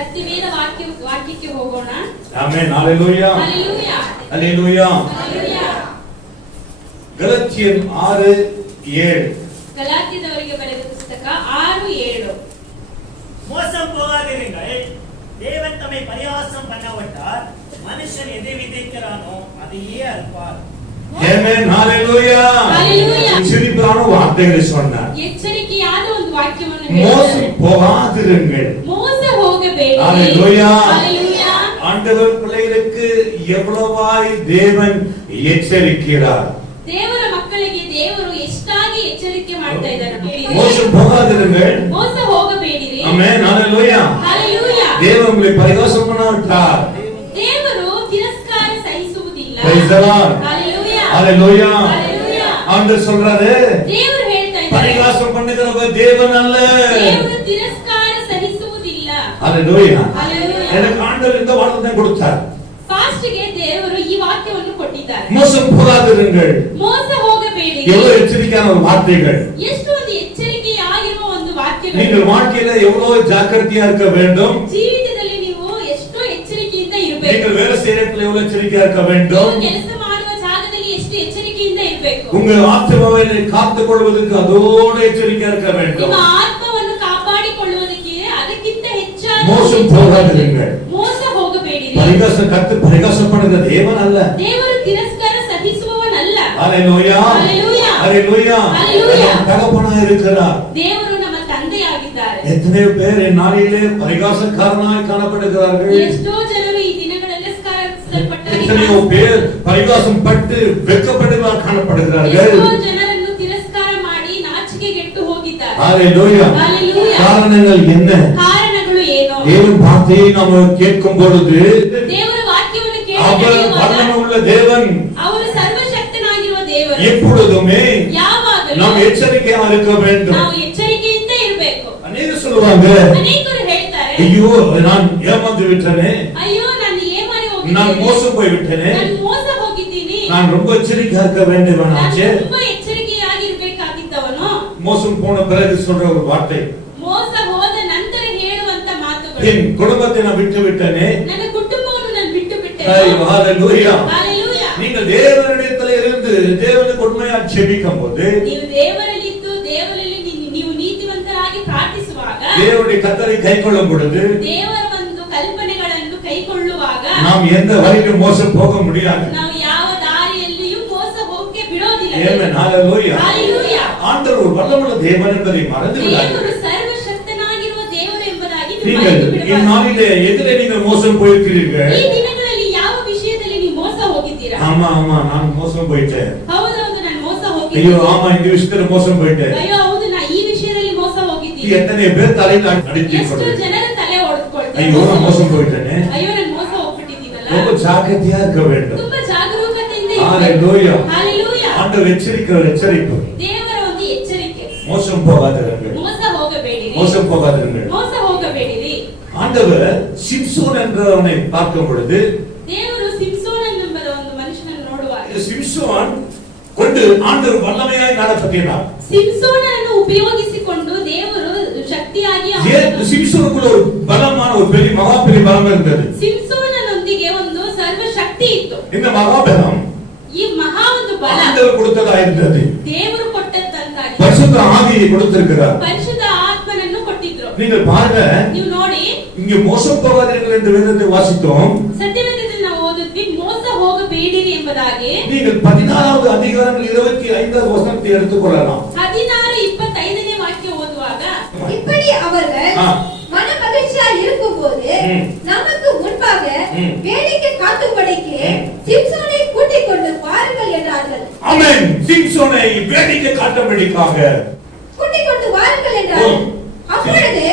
ಸತ್ಯವೇದ ವಾಕ್ಯಕ್ಕೆ ಹೋಗೋಣ. ಆಮೆನ್. ಹalleluya. ಹalleluya. ಹalleluya. ಹalleluya. ಗಲಾತ್ಯರು 6:7. ಗಲಾತ್ಯದವರಿಗೆ ಬರೆದ ಪುಸ್ತಕ 6:7. மோசம் போகாதிருங்கள், தேவன் தம்மை பரியாசம் பண்ணவிட்டார், மனுஷன் எதை விதைக்கிறானோ அதையே அறுப்பார். ஆமென். ஹalleluya. ஹalleluya. எச்சரிப்பான வார்த்தைகளை சொன்னார். ಎಚ್ಚರಿಕೆಯಾದ ಒಂದು ವಾಕ್ಯವನ್ನು மோசம் போகாதிருங்கள். ಮೋಸ ಹೋಗಬೇಡಿ. ஹalleluya. ஹalleluya. ஆண்டவர் பிள்ளைகளுக்கு எவ்வளவாய் தேவன் எச்சரிக்கிறார். ದೇವರ ಮಕ್ಕಳಿಗೆ ದೇವರು ಎಷ್ಟಾಗಿ ಎಚ್ಚರಿಕೆ ಮಾಡ್ತಾ ಇದ್ದಾರೆ. மோசம் போகாதிருங்கள். ಮೋಸ ಹೋಗಬೇಡಿರಿ. ஆமென். ஹalleluya. ஹalleluya. தேவன் உங்களை பரிகாசம் பண்ணாவிட்டார். ದೇವರು ತಿರಸ್ಕಾರ ಸಹಿಸುವುದಿಲ್ಲ. Praise the Lord. ஹalleluya. ஹalleluya. ஹalleluya. ஆண்டவர் சொல்றாரு, ದೇವರು ಹೇಳ್ತಾ ಇದ್ದಾರೆ, பரிகாசம் பண்ணுகிறவர் தேவன் அல்ல. ದೇವರು ತಿರಸ್ಕಾರ ಸಹಿಸುವುದಿಲ್ಲ. ஹalleluya. ஹalleluya. எனக்கு ஆண்டவர் இந்த வார்த்தை கொடுத்தார். ಫಾಸ್ಟ್ಗೆ ದೇವರು ಈ ವಾಕ್ಯವನ್ನು ಕೊಟ್ಟಿದ್ದಾರೆ. மோசம் போகாதிருங்கள். ಮೋಸ ಹೋಗಬೇಡಿ. எவ்வளவு எச்சரிக்கையான ஒரு வார்த்தைகள். ಎಷ್ಟು ಒಂದು ಎಚ್ಚರಿಕೆಯಾಗಿರುವ ಒಂದು ವಾಕ್ಯಗಳು. நீங்கள் வாழ்க்கையில எவ்வளவு ஜாக்கிரதையா இருக்க வேண்டும். ಜೀವಿತದಲ್ಲಿ ನೀವು ಎಷ್ಟು ಎಚ್ಚರಿಕೆಯಿಂದ ಇರಬೇಕು. நீங்கள் வேலை செய்யற இடத்துல எவ்வளவு எச்சரிக்கையா இருக்க வேண்டும். ನೀವು ಕೆಲಸ ಮಾಡುವ ಜಾಗದಲ್ಲಿ ಎಷ್ಟು ಎಚ್ಚರಿಕೆಯಿಂದ ಇರಬೇಕು. உங்கள் ஆத்மாவை காத்துக் கொள்வதற்கு அதோடு எச்சரிக்கையா இருக்க வேண்டும். ನಿಮ್ಮ ಆತ್ಮವನ್ನು ಕಾಪಾಡಿಕೊಳ್ಳುವುದಕ್ಕೆ ಅದಕ್ಕಿಂತ ಹೆಚ್ಚಾಗಿ மோசம் போகாதிருங்கள். ಮೋಸ ಹೋಗಬೇಡಿರಿ. பரிகாசம் பண்ணுகிற தேவன் அல்ல. ದೇವರು ತಿರಸ್ಕಾರ ಸಹಿಸುವವನಲ್ಲ. ஹalleluya. ஹalleluya. ஹalleluya. ஹalleluya. தகப்பனாய் இருக்கிறார். ದೇವರು ನಮ್ಮ ತಂದೆಯಾಗಿದ್ದಾರೆ. எத்தனை பேர் நாளிலே பரிகாசக்காரனாய் காணப்படுகிறார்கள். ಎಷ್ಟೋ ಜನರು ಈ ದಿನಗಳಲ್ಲಿ எத்தனையோ பேர் பரிகாசம் பட்டு வெட்கப்படுவதாக காணப்படுகிறார்கள். ಎಷ್ಟೋ ಜನರನ್ನು ತಿರಸ್ಕಾರ ಮಾಡಿ ನಾಚಿಕೆಗೆಟ್ಟು ಹೋಗಿದ್ದಾರೆ. ஹalleluya. ஹalleluya. காரணங்கள் என்ன? ಕಾರಣಗಳು ಏನು? தேவன் வார்த்தையை நாம் கேட்கும் பொழுது ದೇವರ ವಾಕ್ಯವನ್ನು அவர் ಕೇಳಿದಾಗ வல்லமையுள்ள தேவன், ಅವರು ಸರ್ವಶಕ್ತನಾಗಿರುವ ದೇವರು. எப்பொழுதுமே ಯಾವಾಗಲೂ நாம் எச்சரிக்கையா இருக்க வேண்டும். ನಾವು ಎಚ್ಚರಿಕೆಯಿಂದ ಇರಬೇಕು. அநேகர் சொல்லுவாங்க, ಅನೇಕರು ಹೇಳ್ತಾರೆ, ஐயோ நான் ஏமாந்து விட்டேனே, ಅಯ್ಯೋ ನಾನು ಏಮಾರಿ ಹೋಗಿದ್ದೀನಿ, நான் மோசம் போய் விட்டேனே, ನಾನು ಮೋಸ ಹೋಗಿದ್ದೀನಿ, நான் ரொம்ப எச்சரிக்கையா இருக்க வேண்டியவனாச்சே. ನಾನು ತುಂಬಾ ಎಚ್ಚರಿಕೆಯಾಗಿರಬೇಕಾಗಿದ್ದವನು. மோசம் போன பிறகு சொல்ற ஒரு வார்த்தை, ಮೋಸ ಹೋದ ನಂತರ ಹೇಳುವಂತ ಮಾತುಗಳು, என் குடும்பத்தை நான் விட்டு விட்டேனே. ನನ್ನ ಕುಟುಂಬವನ್ನು ನಾನು ಬಿಟ್ಟು ಬಿಟ್ಟೆ. ஹalleluya. ஹalleluya. நீங்கள் தேவனிடத்தில் இருந்து தேவனுக்கு உண்மையா ஜெபிக்கும் போது, ನೀವು ದೇವರಲ್ಲಿದ್ದು ದೇವರಲ್ಲಿ ನೀವು ನೀತಿವಂತರಾಗಿ ಪ್ರಾರ್ಥಿಸುವಾಗ, தேவனுடைய கட்டளை கைக்கொள்ளும் பொழுது, ದೇವರ ಒಂದು ಕಲ್ಪನೆಗಳನ್ನು ಕೈಕೊಳ್ಳುವಾಗ நாம் எந்த வழியிலும் மோசம் போக முடியாது. ನಾವು ಯಾವ ದಾರಿಯಲ್ಲಿಯೂ ಮೋಸ ಹೋಗಕ್ಕೆ ಬಿಡೋದಿಲ್ಲ. ஆமென். ஹalleluya. ஹalleluya. ஆண்டவர் ஒரு வல்லமையுள்ள தேவன் என்பதை மறந்து விடாதீர்கள். ದೇವರು ಸರ್ವಶಕ್ತನಾಗಿರುವ ದೇವರು ಎಂಬುದಾಗಿ ನೀವು நீங்கள் ಮರೆತು ಬಿಡಬಾರದು. இந்நாளிலே எதிலே நீங்கள் மோசம் போயிருக்கிறீர்கள். ಈ ದಿನಗಳಲ್ಲಿ ಯಾವ ವಿಷಯದಲ್ಲಿ ನೀವು ಮೋಸ ಹೋಗಿದ್ದೀರಾ? ஆமா நான் மோசம் போயிட்டேன். ಹೌದೌದು, ನಾನು ಮೋಸ ஐயோ ಹೋಗಿದ್ದೀನಿ. ஆமா இந்த விஷயத்துல மோசம் போயிட்டேன். ಅಯ್ಯೋ ಹೌದು, ನಾನು ಈ ವಿಷಯದಲ್ಲಿ ಮೋಸ ಹೋಗಿದ್ದೀನಿ. எத்தனை பேர் தலையில அடிச்சு ಎಷ್ಟು கொண்டு, ಜನರ ತಲೆ ಹೊಡೆದುಕೊಳ್ತಾರೆ. ஐயோ நான் மோசம் போயிட்டேனே. ಅಯ್ಯೋ ನಾನು ಮೋಸ ಹೋಗ್ಬಿಟ್ಟಿದ್ದೀನಲ್ಲ. ரொம்ப ஜாக்கிரதையா இருக்க வேண்டும். ತುಂಬಾ ಜಾಗರೂಕತೆಯಿಂದ ஹalleluya. ஹalleluya. ஆண்டவர் எச்சரிக்கிற எச்சரிப்பு. ದೇವರ ಒಂದು ಎಚ್ಚರಿಕೆ, மோசம் போகாதிருங்கள். ಮೋಸ ಹೋಗಬೇಡಿರಿ. மோசம் போகாதிருங்கள். ಮೋಸ ಹೋಗಬೇಡಿರಿ. ஆண்டவர் சிம்சோன் என்றவனை பார்க்கும் பொழுது, ದೇವರು ಸಿಂಸೋನ್ ಎಂಬ ಒಂದು ಮನುಷ್ಯನನ್ನು ನೋಡುವಾಗ சிம்சோன் கொண்டு ஆண்டவர் வல்லமையாய் நடத்தினார். ಸಿಂಸೋನನ್ನು ಉಪಯೋಗಿಸಿಕೊಂಡು ದೇವರು ಶಕ್ತಿಯಾಗಿ சிம்சோனுக்குள்ள ஒரு பலமான ஒரு பெரிய மகா பெரிய பலம் இருந்தது. ಸಿಂಸೋನನೊಂದಿಗೆ ಒಂದು ಸರ್ವ ಶಕ್ತಿ ಇತ್ತು. இந்த மகாபலம் ಈ ಮಹಾ ಒಂದು ಬಲ ஆண்டவர் கொடுத்ததா இருந்தது. ದೇವರು ಕೊಟ್ಟಂತಾಗಿದೆ. பரிசுத்த ஆவியை கொடுத்திருக்கிறார். ಪರಿಶುದ್ಧ ಆತ್ಮನನ್ನು ಕೊಟ್ಟಿದ್ರು. நீங்கள் பாருங்க, ನೀವು ನೋಡಿ, இங்க மோசம் போகாதீர்கள் என்று வேதத்தை வாசித்தோம். ಸತ್ಯವೇದದಲ್ಲಿ ನಾವು ಓದಿದ್ವಿ, ಮೋಸ ಹೋಗಬೇಡಿರಿ ಎಂಬುದಾಗಿ. நீங்கள் 14வது அதிகாரம் 25வது வசனத்தை எடுத்துக்கொள்ளலாம். 16:25 ವಾಕ್ಯ ಓದುವಾಗ, இப்படி அவர்கள் மன மகிழ்ச்சியாய் இருக்கும்போது நமக்கு முன்பாக வேடிக்கை காட்டும்படிக்கு சிம்சோனை கூட்டிக் கொண்டு வாருங்கள் என்றார்கள். ஆமென். சிம்சோனை வேடிக்கை காட்டும்படிக்காக கூட்டிக் கொண்டு வாருங்கள் என்றார்கள். அப்பொழுது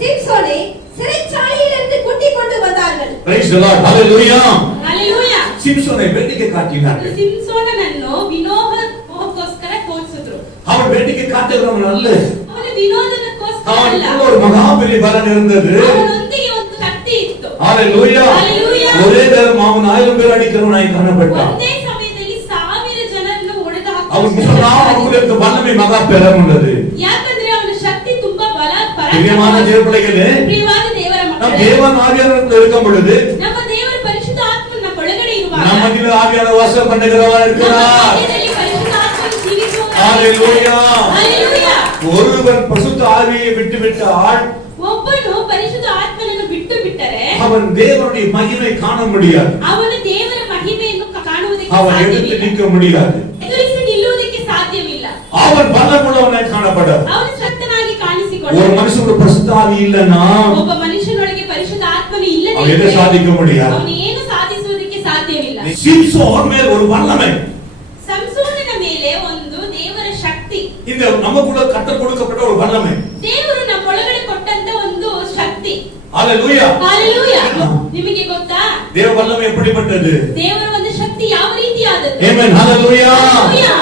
சிம்சோனை சிறைச்சாலையிலிருந்து கூட்டிக் கொண்டு வந்தார்கள். Praise the Lord. Hallelujah. ಹalleluya. சிம்சோனை வேடிக்கை காட்டினார்கள். ಸಿಂಸೋನನನ್ನು ವಿನೋದಕ್ಕೋಸ್ಕರ ತೋರಿಸಿದ್ರು. அவன் வேடிக்கை காட்டுகிறவன் அல்ல. ಅವನು ವಿನೋದನಕ್ಕೋಸ್ಕರ ಅಲ್ಲ. அவனுக்குள்ள ஒரு மகா பெரிய பலம் இருந்தது. ಅವನೊಂದಿಗೆ ಒಂದು ಶಕ್ತಿ ಇತ್ತು. ஹalleluya. ஹalleluya. ஒரே நேரம் அவன் 1000 பேர் அடிக்கிறவனாய் காணப்பட்டான். ಒಂದೇ ಸಮಯದಲ್ಲಿ 1000 ಜನರನ್ನು ಹೊಡೆದು அவன் அவனுக்கு வல்லமை மகா பெரும் உள்ளது. ಯಾಕಂದ್ರೆ ಅವನ ಶಕ್ತಿ ತುಂಬಾ ಬಲ பிரியமான தேவ பிள்ளைகளே, ಪ್ರಿಯವಾದ ದೇವರ நம் தேவன் ஆவியானவர் இருக்கும் பொழுது ನಮ್ಮ ದೇವರ ಪರಿಶುದ್ಧ ಆತ್ಮ ನಮ್ಮ ಒಳಗಡೆ ಇರುವಾಗ ನಮ್ಮ ಮಧ್ಯೆ ಆವಿಯಾನவர் ವಾಸ பண்ணுகிறவரா இருக்கிறார். ಮಧ್ಯದಲ್ಲಿ ಪರಿಶುದ್ಧ ಆತ್ಮನು ಜೀವಿಸುವವರಾಗಿದ್ದಾರೆ. ஹalleluya. ಹಲ್ಲೆಲೂಯಾ. ஒருவன் பரிசுத்த ஆவியை விட்டுவிட்டால் ಒಬ್ಬನು ಪರಿಶುದ್ಧ ಆತ್ಮನನ್ನು ಬಿಟ್ಟು ಬಿಟ್ಟರೆ அவன் தேவனுடைய மகிமை காண முடியாது. ಅವನು ದೇವರ ಮಹಿಮೆಯನ್ನು ಕಾಣುವುದಕ್ಕೆ அவன் ಎದುರು ಸಾಧ್ಯವಿಲ್ಲ. நிற்க முடியாது. ಎದುರಿಸಿ ನಿಲ್ಲುವುದಕ್ಕೆ ಸಾಧ್ಯವಿಲ್ಲ. அவன் பலமுள்ளவனாய் காணப்படும். ಅವನು ಶಕ್ತನಾಗಿ ஒரு ಕಾಣಿಸಿಕೊಳ್ಳುತ್ತಾನೆ. மனுஷனுக்கு பரிசுத்த ஆவி இல்லைன்னா ಒಬ್ಬ ಮನುಷ್ಯನೊಳಗೆ ಪರಿಶುದ್ಧ ಆತ್ಮನು ಇಲ್ಲದೆ அவன் எதை சாதிக்க முடியாது. ಅವನು ಏನು ಸಾಧಿಸುವುದಕ್ಕೆ ಸಾಧ್ಯವಿಲ್ಲ. சிம்சோன் மேல் ஒரு வல்லமை, ಸಂಸೋನನ ಮೇಲೆ ಒಂದು ದೇವರ ಶಕ್ತಿ, இந்த நமக்குள்ள கற்றுக் கொடுக்கப்பட்ட ஒரு வல்லமை. ದೇವರು ನಮ್ಮೊಳಗಡೆ ಕೊಟ್ಟಂತ ಒಂದು ಶಕ್ತಿ. ஹalleluya. ಹಲ್ಲೆಲೂಯಾ. ನಿಮಗೆ ಗೊತ್ತಾ தேவ வல்லமை எப்படிப்பட்டது? ದೇವರ ಒಂದು ಶಕ್ತಿ ಯಾವ ರೀತಿಯಾದದ್ದು? ஆமென். ஹalleluya. ಹಲ್ಲೆಲೂಯಾ.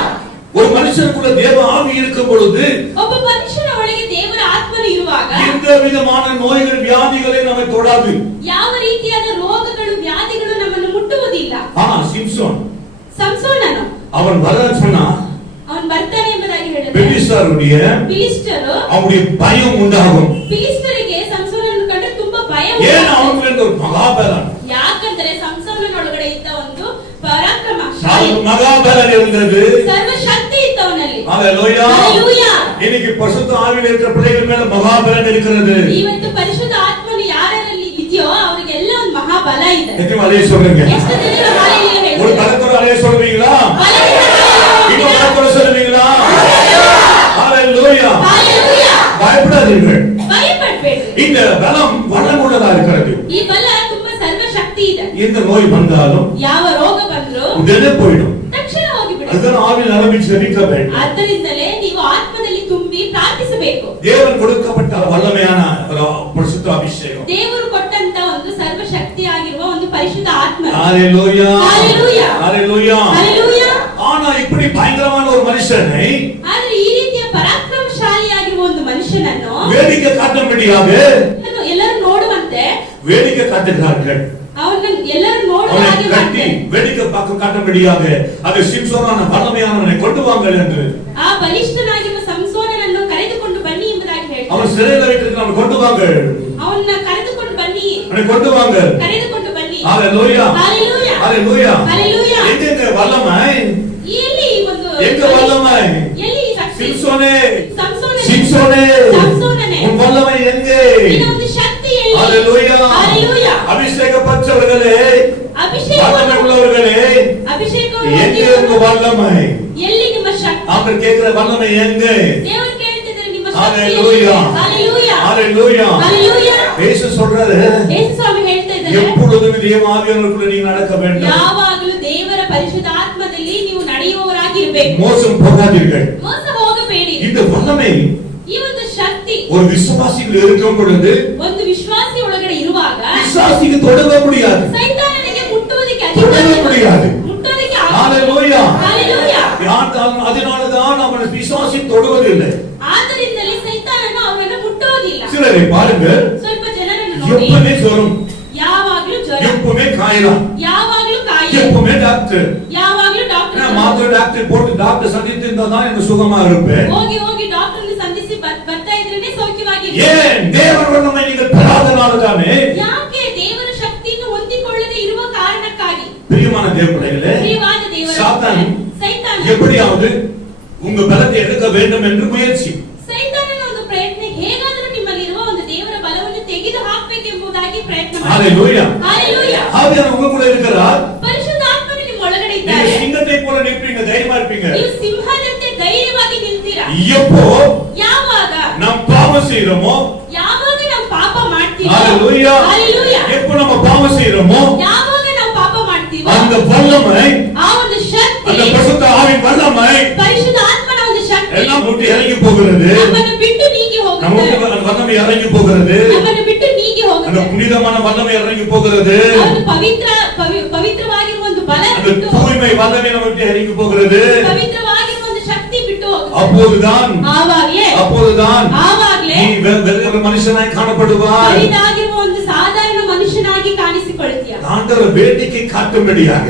ஒரு மனுஷனுக்குள்ள தேவ ஆவி இருக்கும் பொழுது ಒಬ್ಬ ಮನುಷ್ಯನ ಒಳಗೆ ದೇವರ ಆತ್ಮನು ಇರುವಾಗ எந்த விதமான நோய்கள் வியாதிகளை நம்மை தொடாது. ಯಾವ ರೀತಿಯಾದ ರೋಗಗಳು ವ್ಯಾಧಿಗಳು ನಮ್ಮನ್ನು ಮುಟ್ಟುವುದಿಲ್ಲ. சிம்சோன் ಸಂಸೋನನು அவன் வரன்னு சொன்னா ಅವನು ಬರ್ತಾನೆ ಎಂಬುದಾಗಿ ಹೇಳಿದ್ರೆ பெலிஸ்தருடைய ಫಿಲಿಸ್ಟರು அவனுடைய பயம் உண்டாகும். ಫಿಲಿಸ್ಟರಿಗೆ ಸಂಸೋನನ್ನು ಕಂಡ್ರೆ ತುಂಬಾ ಭಯ ஏன் ಉಂಟಾಯಿತು. அவனுக்கு ஒரு மகாபலன், ಯಾಕಂದ್ರೆ ಸಂಸೋನನೊಳಗಡೆ ಇದ್ದ ಒಂದು ಪರಾಕ್ರಮ மகாபலன் இருந்தது. ಸರ್ವಶಕ್ತಿ ಇತ್ತು ಅವನಲ್ಲಿ. ஹalleluya. ಹಲ್ಲೆಲೂಯಾ. இன்னைக்கு பரிசுத்த ஆவியில் இருக்கிற பிள்ளைகள் மேல மகாபலன் இருக்கிறது. ಇವತ್ತು ಪರಿಶುದ್ಧ ಆತ್ಮನು ಯಾರಲ್ಲಿ ಇದೆಯೋ ಅವರಿಗೆಲ್ಲ ಒಂದು ಮಹಾಬಲ ಇದೆ. எத்தனை அலைய சொல்றீங்க? ಎಷ್ಟು ಜನರು ಹಾಲೆಲೂಯಾ ಹೇಳ್ತಾರೆ? ஒரு பலத்தோட அலைய சொல்றீங்களா? இன்னும் பலத்தோட சொல்றீங்களா? ஹalleluya. ಹಾಲೆಲೂಯಾ. பயப்படாதீர்கள். ಭಯಪಡಬೇಡ್ರಿ. இந்த பலம் வல்லமுள்ளதா இருக்கிறது. ಈ ಬಲ ತುಂಬಾ ಸರ್ವಶಕ್ತಿ ಇದೆ. எந்த நோய் வந்தாலும் ಯಾವ ರೋಗ ಬಂದ್ರು உடனே போயிடும். ತಕ್ಷಣ ಹೋಗಿಬಿಡುತ್ತೆ. அதுதான் ஆவியில் நிரம்பி ஜெபிக்க வேண்டும். ಆದ್ದರಿಂದಲೇ ನೀವು ಆತ್ಮದಲ್ಲಿ ತುಂಬಿ ಪ್ರಾರ್ಥಿಸಬೇಕು. தேவன் கொடுக்கப்பட்ட வல்லமையான ஒரு பரிசுத்த அபிஷேகம். ದೇವರು ಕೊಟ್ಟಂತ ಒಂದು ಸರ್ವಶಕ್ತಿಯಾಗಿರುವ ಒಂದು ಪರಿಶುದ್ಧ ಆತ್ಮ. ஹalleluya. ஹalleluya. ஹalleluya. ಹಲ್ಲೆಲೂಯಾ. ஆனா இப்படி பயங்கரமான ஒரு மனுஷனை ಆದ್ರೆ ಈ ರೀತಿಯ ಪರಾಕ್ರಮಶಾಲಿಯಾಗಿರುವ ಒಂದು ಮನುಷ್ಯನನ್ನು வேடிக்கை காட்ட முடியாது. ಎಲ್ಲರೂ ನೋಡುವಂತೆ வேடிக்கை காட்டுகிறார்கள். ಅವನನ್ನು ಎಲ್ಲರೂ ನೋಡುವ அவனை ಹಾಗೆ கட்டி ಮಾಡ್ತಾರೆ. வேடிக்கை பார்க்க காட்ட முடியாது. அது சிம்சோனான வல்லமையானவனை கொண்டு வாங்கள் என்று ಆ ಬಲಿಷ್ಠನಾಗಿರುವ ಸಂಸೋನನನ್ನು ಕರೆದುಕೊಂಡು ಬನ್ನಿ ಎಂಬುದಾಗಿ ಹೇಳ್ತಾರೆ. அவன் சிறையில் வைத்திருக்க அவனை கொண்டு வாங்கள், ಅವನ್ನ ಕರೆದುಕೊಂಡು ಬನ್ನಿ, அவனை கொண்டு வாங்கள். ಕರೆದುಕೊಂಡು ಬನ್ನಿ. ஹalleluya. ஹalleluya. ஹalleluya. ஹalleluya. எங்க வல்லமை? ಎಲ್ಲಿ ಒಂದು எங்க வல்லமை? ಎಲ್ಲಿ ಶಕ್ತಿ? சிம்சோனே, ಸಂಸೋನನೇ. சிம்சோனே, ಸಂಸೋನನೇ. உன் வல்லமை எங்கே? ನಿನ್ನ ಒಂದು ಶಕ್ತಿ ಎಲ್ಲಿ? ஹalleluya. ஹalleluya. அபிஷேக பற்றவர்களே, ಅಭಿಷೇಕ வல்லமை உள்ளவர்களே, ಅಭಿಷೇಕವನ್ನು எங்கே உங்க வல்லமை? ಎಲ್ಲಿ ನಿಮ್ಮ ಶಕ್ತಿ? அவர் கேட்கிற வல்லமை எங்கே? ದೇವರು ಕೇಳ್ತಿದ್ದಾರೆ ನಿಮ್ಮ ಶಕ್ತಿ. ஹalleluya. ஹalleluya. ஹalleluya. ஹalleluya. இயேசு சொல்றாரு, ಯೇಸು ಸ್ವಾಮಿ ಹೇಳ್ತಾ ಇದ್ದಾರೆ, எப்பொழுதும் தேவ ஆவியானவருக்குள்ள நீங்க நடக்க வேண்டும். ಯಾವಾಗಲೂ ದೇವರ ಪರಿಶುದ್ಧ ಆತ್ಮದಲ್ಲಿ ನೀವು ನಡೆಯುವವರಾಗಿರಬೇಕು. மோசம் போகாதீர்கள். ಮೋಸ ಹೋಗಬೇಡಿ. இந்த வல்லமை ಈ ಒಂದು ಶಕ್ತಿ ஒரு விசுவாசிகள் இருக்கும் பொழுது ಒಂದು ವಿಶ್ವಾಸಿ ಒಳಗಡೆ ಇರುವಾಗ விசுவாசிக்கு தொடவே முடியாது. ಸೈತಾನನಿಗೆ ಮುಟ್ಟುವುದಕ್ಕೆ தொடவே முடியாது. ಮುಟ್ಟುವುದಕ್ಕೆ ஹalleluya. ஹalleluya. அதனாலதான் அவன் விசுவாசி தொடுவதில்லை. ಆದ್ದರಿಂದಲೇ ಸೈತಾನನು ಅವರನ್ನು ಮುಟ್ಟುವುದಿಲ್ಲ. சிலரை பாருங்கள், ಸ್ವಲ್ಪ ಜನರನ್ನು ನೋಡಿ, எப்பவுமே ஜுரம், ಯಾವಾಗಲೂ ಜ್ವರ, எப்பவுமே காயலாம், ಯಾವಾಗಲೂ ಕಾಯಿಲೆ, எப்பவுமே டாக்டர். ಯಾವಾಗಲೂ ಡಾಕ್ಟರ್ நான் மாத்திரை டாக்டர் போட்டு டாக்டர் சந்தித்து இருந்தா தான் எனக்கு சுகமா இருப்பேன். ಹೋಗಿ ಹೋಗಿ ಡಾಕ್ಟರ್ನ ಸಂಧಿಸಿ ಬರ್ತಾ ಇದ್ರೇನೆ ಸೌಖ್ಯವಾಗಿ. ஏன் தேவன் வல்லமை நீங்கள் பெறாதனால தானே. ಯಾಕೆ ದೇವರ ಶಕ್ತಿಯನ್ನು ಹೊಂದಿಕೊಳ್ಳದೆ ಇರುವ ಕಾರಣಕ್ಕಾಗಿ. பிரியமான தேவ பிள்ளைகளே, ಪ್ರಿಯವಾದ ದೇವರ சாத்தான் ಸೈತಾನ எப்படியாவது உங்க பலத்தை எடுக்க வேண்டும் என்று முயற்சி. ಸೈತಾನನ ಒಂದು ಪ್ರಯತ್ನ ಹೇಗಾದರೂ ನಿಮ್ಮಲ್ಲಿರುವ ಒಂದು ದೇವರ ಬಲವನ್ನು ತೆಗೆದು ಹಾಕಬೇಕೆಂಬುದಾಗಿ ಪ್ರಯತ್ನ ಮಾಡ್ತಾನೆ. ஹalleluya. ஹalleluya. ஆவியானவர் உங்க கூட இருக்கிறார். ಪರಿಶುದ್ಧ ಆತ್ಮನು ನಿಮ್ಮ ಒಳಗಡೆ நீங்க ಇದ್ದಾರೆ. சிங்கத்தை போல நிற்பீங்க, தைரியமா இருப்பீங்க. ನೀವು ಸಿಂಹದಂತೆ ಧೈರ್ಯವಾಗಿ ನಿಲ್ತೀರಾ. எப்போ ಯಾವಾಗ நாம் பாவம் செய்றோமோ, ಯಾವಾಗ ನಾವು ಪಾಪ ಮಾಡ್ತೀವಿ. ஹalleluya. ஹalleluya. எப்போ நம்ம பாவம் செய்றோமோ ಯಾವಾಗ ನಾವು ಪಾಪ ಮಾಡ್ತೀವಿ, அந்த வல்லமை, ಆ ಒಂದು ಶಕ್ತಿ, அந்த பரிசுத்த ஆவியின் வல்லமை ಪರಿಶುದ್ಧ ಆತ್ಮನ ಒಂದು ಶಕ್ತಿ எல்லாம் விட்டு இறங்கி போகிறது. ನಮ್ಮನ್ನು ಬಿಟ್ಟು ನೀಗಿ நம்ம ಹೋಗುತ್ತೆ. விட்டு அந்த வல்லமை இறங்கி போகிறது. ನಮ್ಮನ್ನು ಬಿಟ್ಟು ನೀಗಿ அந்த ಹೋಗುತ್ತೆ. புனிதமான வல்லமை இறங்கி போகிறது. ಒಂದು ಪವಿತ್ರವಾಗಿರುವ ಒಂದು ಬಲ அந்த ಬಿಟ್ಟು தூய்மை வல்லமை நம்ம விட்டு இறங்கி போகிறது. ಪವಿತ್ರವಾಗಿರುವ ಒಂದು ಶಕ್ತಿ ಬಿಟ್ಟು ಹೋಗುತ್ತೆ. அப்போதுதான் ಆವಾಗ್ಲೇ நீ வெறும் மனுஷனாய் காணப்படுவாய். ಬರಿದಾಗಿರುವ ಒಂದು ಸಾಧಾರಣ ಮನುಷ್ಯನಾಗಿ ಕಾಣಿಸಿಕೊಳ್ತೀಯ. ஆண்டவர் வேடிக்கை காட்டும்படியாக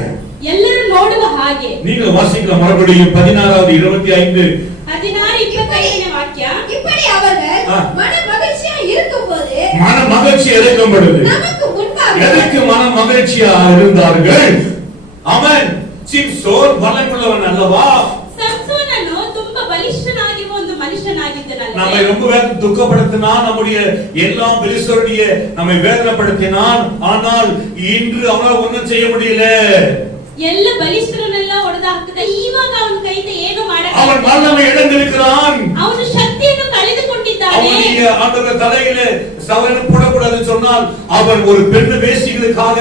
ಎಲ್ಲರೂ ನೋಡುವ ಹಾಗೆ. நீங்கள் வாசிக்கலாம் மறுபடியும் 16வது 25 16:25 ವಾಕ್ಯ. இப்படி அவர்கள் ஆ. மன மகிழ்ச்சியா இருக்கும்போது மன மகிழ்ச்சி இறக்கும் பொழுது நமக்கு முன்பாக எதற்கு மன மகிழ்ச்சியா இருந்தார்கள்? அவன் சிம்சோன் பலமுள்ளவன் அல்லவா? ಸಂಸೋನನು ತುಂಬಾ ಬಲಿಷ್ಠನಾಗಿರುವ ಒಂದು ಮನುಷ್ಯನಾಗಿದ್ದನಲ್ಲ. நம்மை ரொம்ப துக்கப்படுத்தினான், நம்முடைய எல்லாம் பெலிஸ்தருடைய நம்மை வேதனைப்படுத்தினான். ஆனால் இன்று அவனால் ஒன்றும் செய்ய முடியல. ಎಲ್ಲ ಬಲಿಷ್ಠರನ್ನೆಲ್ಲ ಹೊಡೆದು ಹಾಕಿದ. ಇವಾಗ ಅವನ ಕೈಯಿಂದ ಏನು ಮಾಡಕ್ಕೆ அவன் வல்லமை இழந்திருக்கிறான். ಅವನು ಶಕ್ತಿಯನ್ನು ಕಳೆದುಕೊಂಡಿದ್ದಾನೆ. அவனுடைய ஆண்டவர் தலையிலே சவரன் போடக்கூடாதுன்னு சொன்னால் அவன் ஒரு பெண் வேசிகளுக்காக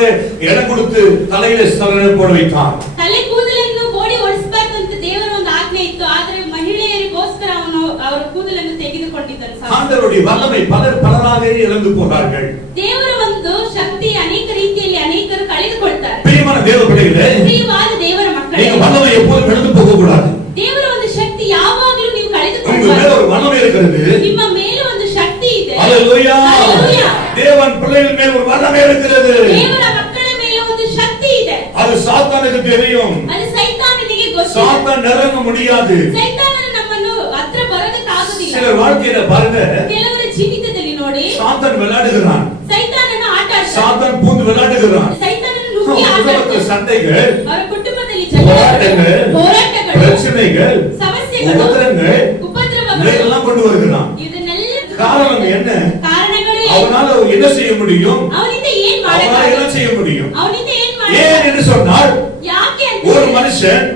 இடம் கொடுத்து தலையிலே சவரன் போட வைத்தான். ತಲೆ ಕೂದಲನ್ನು ಬೋಡಿ ಒಡಿಸಬಾರದು ಅಂತ ದೇವರ ಒಂದು ಆಜ್ಞೆ ಇತ್ತು. ಆದರೆ ಮಹಿಳೆಯರಿಗೋಸ್ಕರ ಅವನು ಅವರ ಕೂದಲನ್ನು ತೆಗೆದುಕೊಂಡಿದ್ದನು. ஆண்டவருடைய வல்லமை பலராக இழந்து போகிறார்கள். ದೇವರ ಒಂದು ಶಕ್ತಿ ಅನೇಕ ರೀತಿಯಲ್ಲಿ ಅನೇಕರು ಕಳೆದುಕೊಳ್ತಾರೆ. பிரியமான தேவ பிள்ளைகளே, ಪ್ರಿಯವಾದ ದೇವರ ಮಕ್ಕಳೇ, நீங்க வல்லமை எப்போதும் இழந்து போக கூடாது. ದೇವರ ಒಂದು ಶಕ್ತಿ ಯಾವಾಗಲೂ ನೀವು உங்க மேல ಕಳೆದುಕೊಳ್ಳಬಾರದು. ஒரு வல்லமை இருக்கிறது. ನಿಮ್ಮ ಮೇಲೆ ಒಂದು ಶಕ್ತಿ ಇದೆ. ஹalleluya. ஹalleluya. தேவன் பிள்ளைகள் மேல் ஒரு வல்லமை இருக்கிறது. ದೇವರ ಮಕ್ಕಳ ಮೇಲೆ ಒಂದು ಶಕ್ತಿ ಇದೆ. அது சாத்தானுக்கு தெரியும். ಅದು ಸೈತಾನನಿಗೆ ಗೊತ್ತು. சாத்தான் நெருங்க முடியாது. ಸೈತಾನನು ನಮ್ಮನ್ನು ಹತ್ರ ಬರೋದಕ್ಕಾಗೋದಿಲ್ಲ. சிலர் வாழ்க்கையில பாருங்க, ಕೆಲವರ ಜೀವಿತದಲ್ಲಿ ನೋಡಿ சாத்தான் விளையாடுகிறான், ಸೈತಾನನು ಆಟ ಆಡ್ತಾನೆ. சாத்தான் பூந்து விளையாடுகிறான். ಸೈತಾನನು ನುಗ್ಗಿ ಆಟ குடும்பத்துல ಆಡ್ತಾನೆ. சண்டைகள், ಅವರ ಕುಟುಂಬದಲ್ಲಿ போராட்டங்கள், ಹೋರಾಟಗಳು, பிரச்சனைகள், ಸಮಸ್ಯೆಗಳು, உபத்திரங்கள் ಉಪದ್ರವಗಳು இதெல்லாம் கொண்டு வருகிறான். ಇದನ್ನೆಲ್ಲ காரணம் என்ன? ಕಾರಣಗಳು ಏನು? அவனால என்ன செய்ய முடியும்? ಅವನಿಂದ ಏನ್ அவனால ಮಾಡಬಹುದು? என்ன செய்ய முடியும்? ಅವನಿಂದ ಏನ್ ஏன் ಮಾಡಬಹುದು? என்று சொன்னால், ಯಾಕೆ ಅಂತ ஒரு மனுஷன்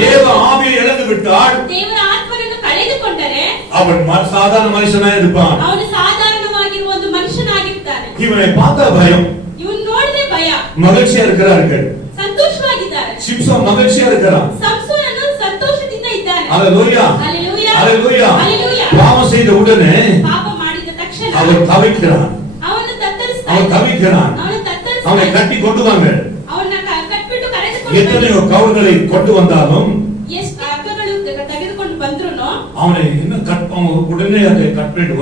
தேவ ஆவியை இழந்து விட்டால் ದೇವರ ಆತ್ಮನನ್ನು ಕಳೆದುಕೊಂಡರೆ அவன் சாதாரண மனுஷனா இருப்பான். ಅವನು ಸಾಧಾರಣವಾಗಿರುವ ಒಂದು ಮನುಷ್ಯನಾಗಿರ್ತಾನೆ. இவனை பார்த்தா பயம். ಇವನು ನೋಡಿದ್ರೆ ಭಯ. மகிழ்ச்சியா இருக்கிறார்கள். ಸಂತೋಷವಾಗಿದ್ದಾರೆ. சிம்சோன் மகிழ்ச்சியா இருக்கிறான். ಸಂಸೋನನು ಸಂತೋಷದಿಂದ ಇದ್ದಾನೆ. ஹalleluya. ஹalleluya. ஹalleluya. ஹalleluya. பாவம் செய்த உடனே ಪಾಪ ಮಾಡಿದ ತಕ್ಷಣ அவன் தவிக்கிறான். ಅವನು ತತ್ತರಿಸ್ತಾನೆ. அவன் தவிக்கிறான். ಅವನು அவனை ತತ್ತರಿಸ್ತಾನೆ. கட்டி கொண்டு வாங்க. ಅವನ್ನ ಕಟ್ಬಿಟ್ಟು ಕರೆದುಕೊಂಡು எத்தனையோ கவுர்களை கொண்டு வந்தாலும் ಎಷ್ಟು ಹಗ್ಗಗಳು ತೆಗೆದುಕೊಂಡು ಬಂದ್ರುನು அவனை இன்னும் அவன் உடனே அதை கட் பண்ணிட்டு